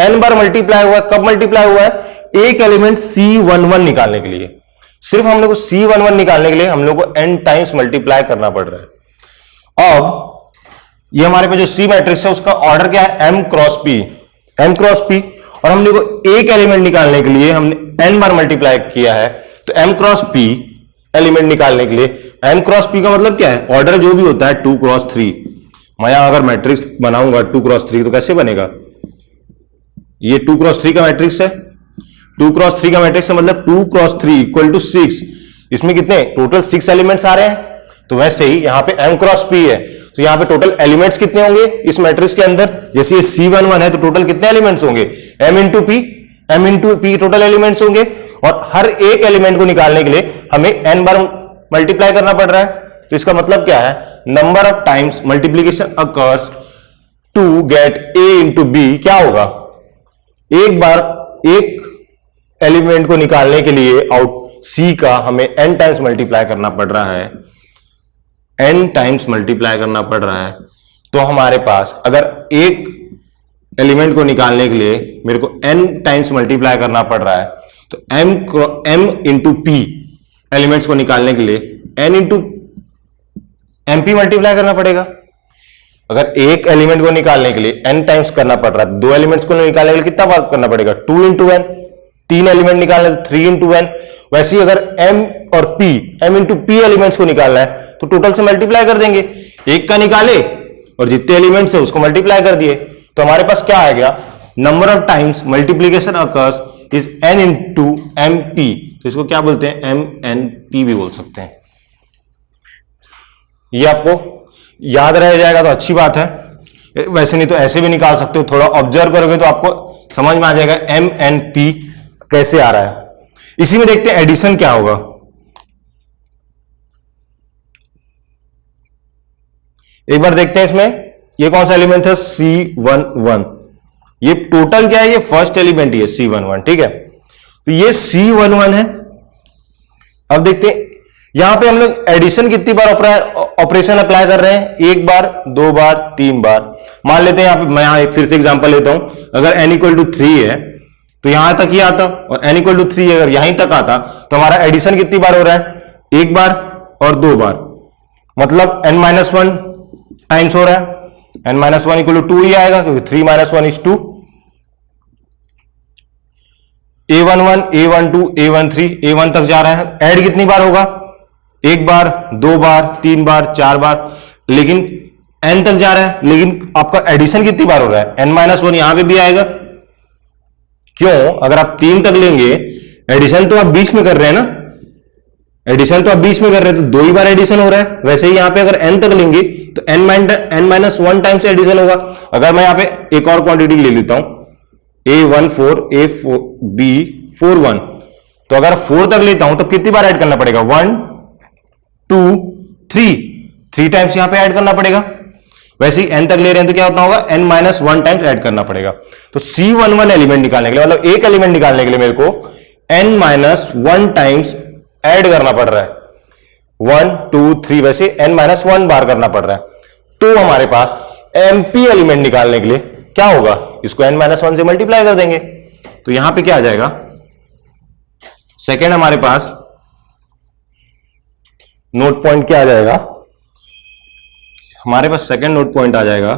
n बार मल्टीप्लाई हुआ है, कब मल्टीप्लाई हुआ है, एक एलिमेंट C11 निकालने के लिए, सिर्फ हम लोग को C11 निकालने के लिए हम लोग को n टाइम्स मल्टीप्लाई करना पड़ रहा है। अब ये हमारे पे जो C मैट्रिक्स है उसका ऑर्डर क्या है, m क्रॉस p, और हमने को एक एलिमेंट निकालने के लिए हमने n बार मल्टीप्लाई किया है। तो m क्रॉस p एलिमेंट निकालने के लिए, m क्रॉस p का मतलब क्या है, ऑर्डर जो भी होता है 2 क्रॉस 3। मैं अगर मैट्रिक्स बनाऊंगा 2 क्रॉस 3 तो कैसे बनेगा, ये 2 क्रॉस 3 का मैट्रिक्स है, 2 क्रॉस 3 का मैट्रिक्स है, मतलब 2 क्रॉस 3 इक्वल टू 6। इसमें कितने टोटल 6 एलिमेंट्स आ रहे हैं। तो वैसे ही यहां पे m क्रॉस p है, तो यहां पे टोटल एलिमेंट्स कितने होंगे इस मैट्रिक्स के अंदर, जैसे ये C11 है तो टोटल कितने एलिमेंट्स होंगे, m into p total elements होंगे। और हर एक एलिमेंट को निकालने के लिए हमें n बार मल्टीप्लाई करना पड़ रहा है। तो इसका मतलब क्या है, number of times multiplication occurs to get a into b क्या होगा, एक बार एक एलिमेंट को निकालने के लिए आउट C का हमें n टाइम्स मल्टीप्लाई करना पड़ रहा है, n टाइम्स मल्टीप्लाई करना पड़ रहा है। तो हमारे पास अगर एक एलिमेंट को निकालने के लिए मेरे को n टाइम्स मल्टीप्लाई करना पड़ रहा है, तो m इंटू p एलिमेंट्स को निकालने के लिए n इंटू mp मल्टीप्लाई करना पड़ेगा। अगर एक एलिमेंट को निकालने के लिए n टाइम्स करना पड़ रहा है, दो एलिमेंट्स को निकालने के लिए कितना बार करना पड़ेगा, 2 इंटू n, तीन एलिमेंट निकालना है 3 इंटू n। वैसे ही अगर m और p m into p elements को निकालना है तो टोटल से मल्टीप्लाई कर देंगे, एक का निकाले और जितने एलिमेंट्स है उसको मल्टीप्लाई कर दिए। तो हमारे पास क्या आ गया, number of times multiplication occurs is n into mp। तो इसको क्या बोलते हैं, mnp भी बोल सकते हैं। ये आपको याद रह जाएगा तो अच्छी बात है, वैसे नहीं तो ऐसे भी निकाल सकते हो, थोड़ा ऑब्जर्व करोगे तो आपको समझ में आ जाएगा mnp कैसे आ रहा है। इसी में देखते हैं एडिशन क्या होगा। एक बार देखते हैं इसमें, ये कौन सा एलिमेंट है, C11, ये टोटल क्या है, ये फर्स्ट एलिमेंट ही है C11, ठीक है। तो ये C11 है। अब देखते हैं यहां पे हम लोग एडिशन कितनी बार ऑपरेशन अप्लाई कर रहे हैं, एक बार, दो बार, तीन बार। मान लेते हैं यहां पे, मैं यहां फिर से एग्जांपल लेता हूं, अगर n इक्वल टू 3 है तो यहां तक ही आता, और n इक्वल टू 3 अगर यहीं तक आता तो हमारा एडिशन कितनी बार हो रहा है, एक बार और दो बार, मतलब n-1 टाइम्स हो रहा है। n-1 इक्वल टू 2 ही आएगा क्योंकि 3 - 1 is 2। A11 A12 A13 A1 तक जा रहा है, ऐड कितनी बार होगा, एक बार, दो बार, तीन बार, चार बार, लेकिन n तक जा रहा है, लेकिन आपका एडिशन कितनी बार हो रहा है, n-1 यहां पे भी आएगा। क्यों, अगर आप 3 तक लेंगे, एडिशन तो आप 20 में कर रहे हैं ना, एडिशन तो आप 20 में कर रहे हैं, तो 2 ही बार एडिशन हो रहा है। वैसे ही यहां पे अगर n तक लेंगे तो n-1 टाइम्स एडिशन होगा। अगर मैं यहां पे एक और क्वांटिटी ले लेता हूं, A14 B41, तो अगर 4 तक लेता हूं तो कितनी बार ऐड करना पड़ेगा, 1 2 3 टाइम्स यहां पे ऐड करना पड़ेगा। वैसे ही n तक ले रहे हैं तो क्या होता होगा, n minus one times add करना पड़ेगा। तो C11 एलिमेंट निकालने के लिए, मतलब एक एलिमेंट निकालने के लिए मेरे को n minus one times add करना पड़ रहा है, 1 2 3, वैसे n माइनस वन बार करना पड़ रहा है। तो हमारे पास mp एलिमेंट निकालने के लिए क्या होगा, इसको n माइनस वन से मल्टीप्लाई कर देंगे। तो यहां पे क्या आ जाएगा, सेकेंड हमारे पास नोट पॉइंट क्या आ जाएगा, हमारे पास सेकेंड नोट पॉइंट आ जाएगा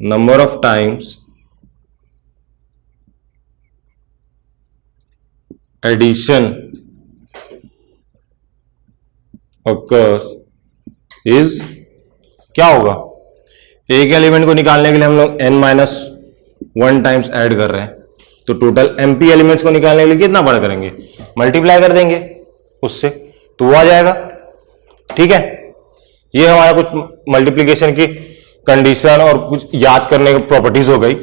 number of times addition occurs is, क्या होगा, एक एलिमेंट को निकालने के लिए हम लोग n minus one times add कर रहे हैं, तो टोटल mp एलिमेंट्स को निकालने के लिए कितना बार करेंगे, मल्टीप्लाई कर देंगे उससे, तो वो आ जाएगा। ठीक है, ये हमारा कुछ मल्टीप्लिकेशन की कंडीशन और कुछ याद करने की प्रॉपर्टीज हो गई।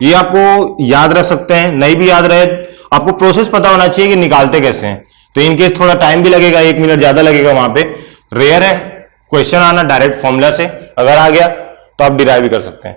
ये आपको याद रख सकते हैं, नहीं भी याद रहे आपको प्रोसेस पता होना चाहिए कि निकालते कैसे हैं। तो इनकेस थोड़ा टाइम भी लगेगा, 1 मिनट ज्यादा लगेगा, वहां पे रेयर है क्वेश्चन आना डायरेक्ट फॉर्मूला से, अगर आ गया तो आप डिराइव भी कर सकते हैं।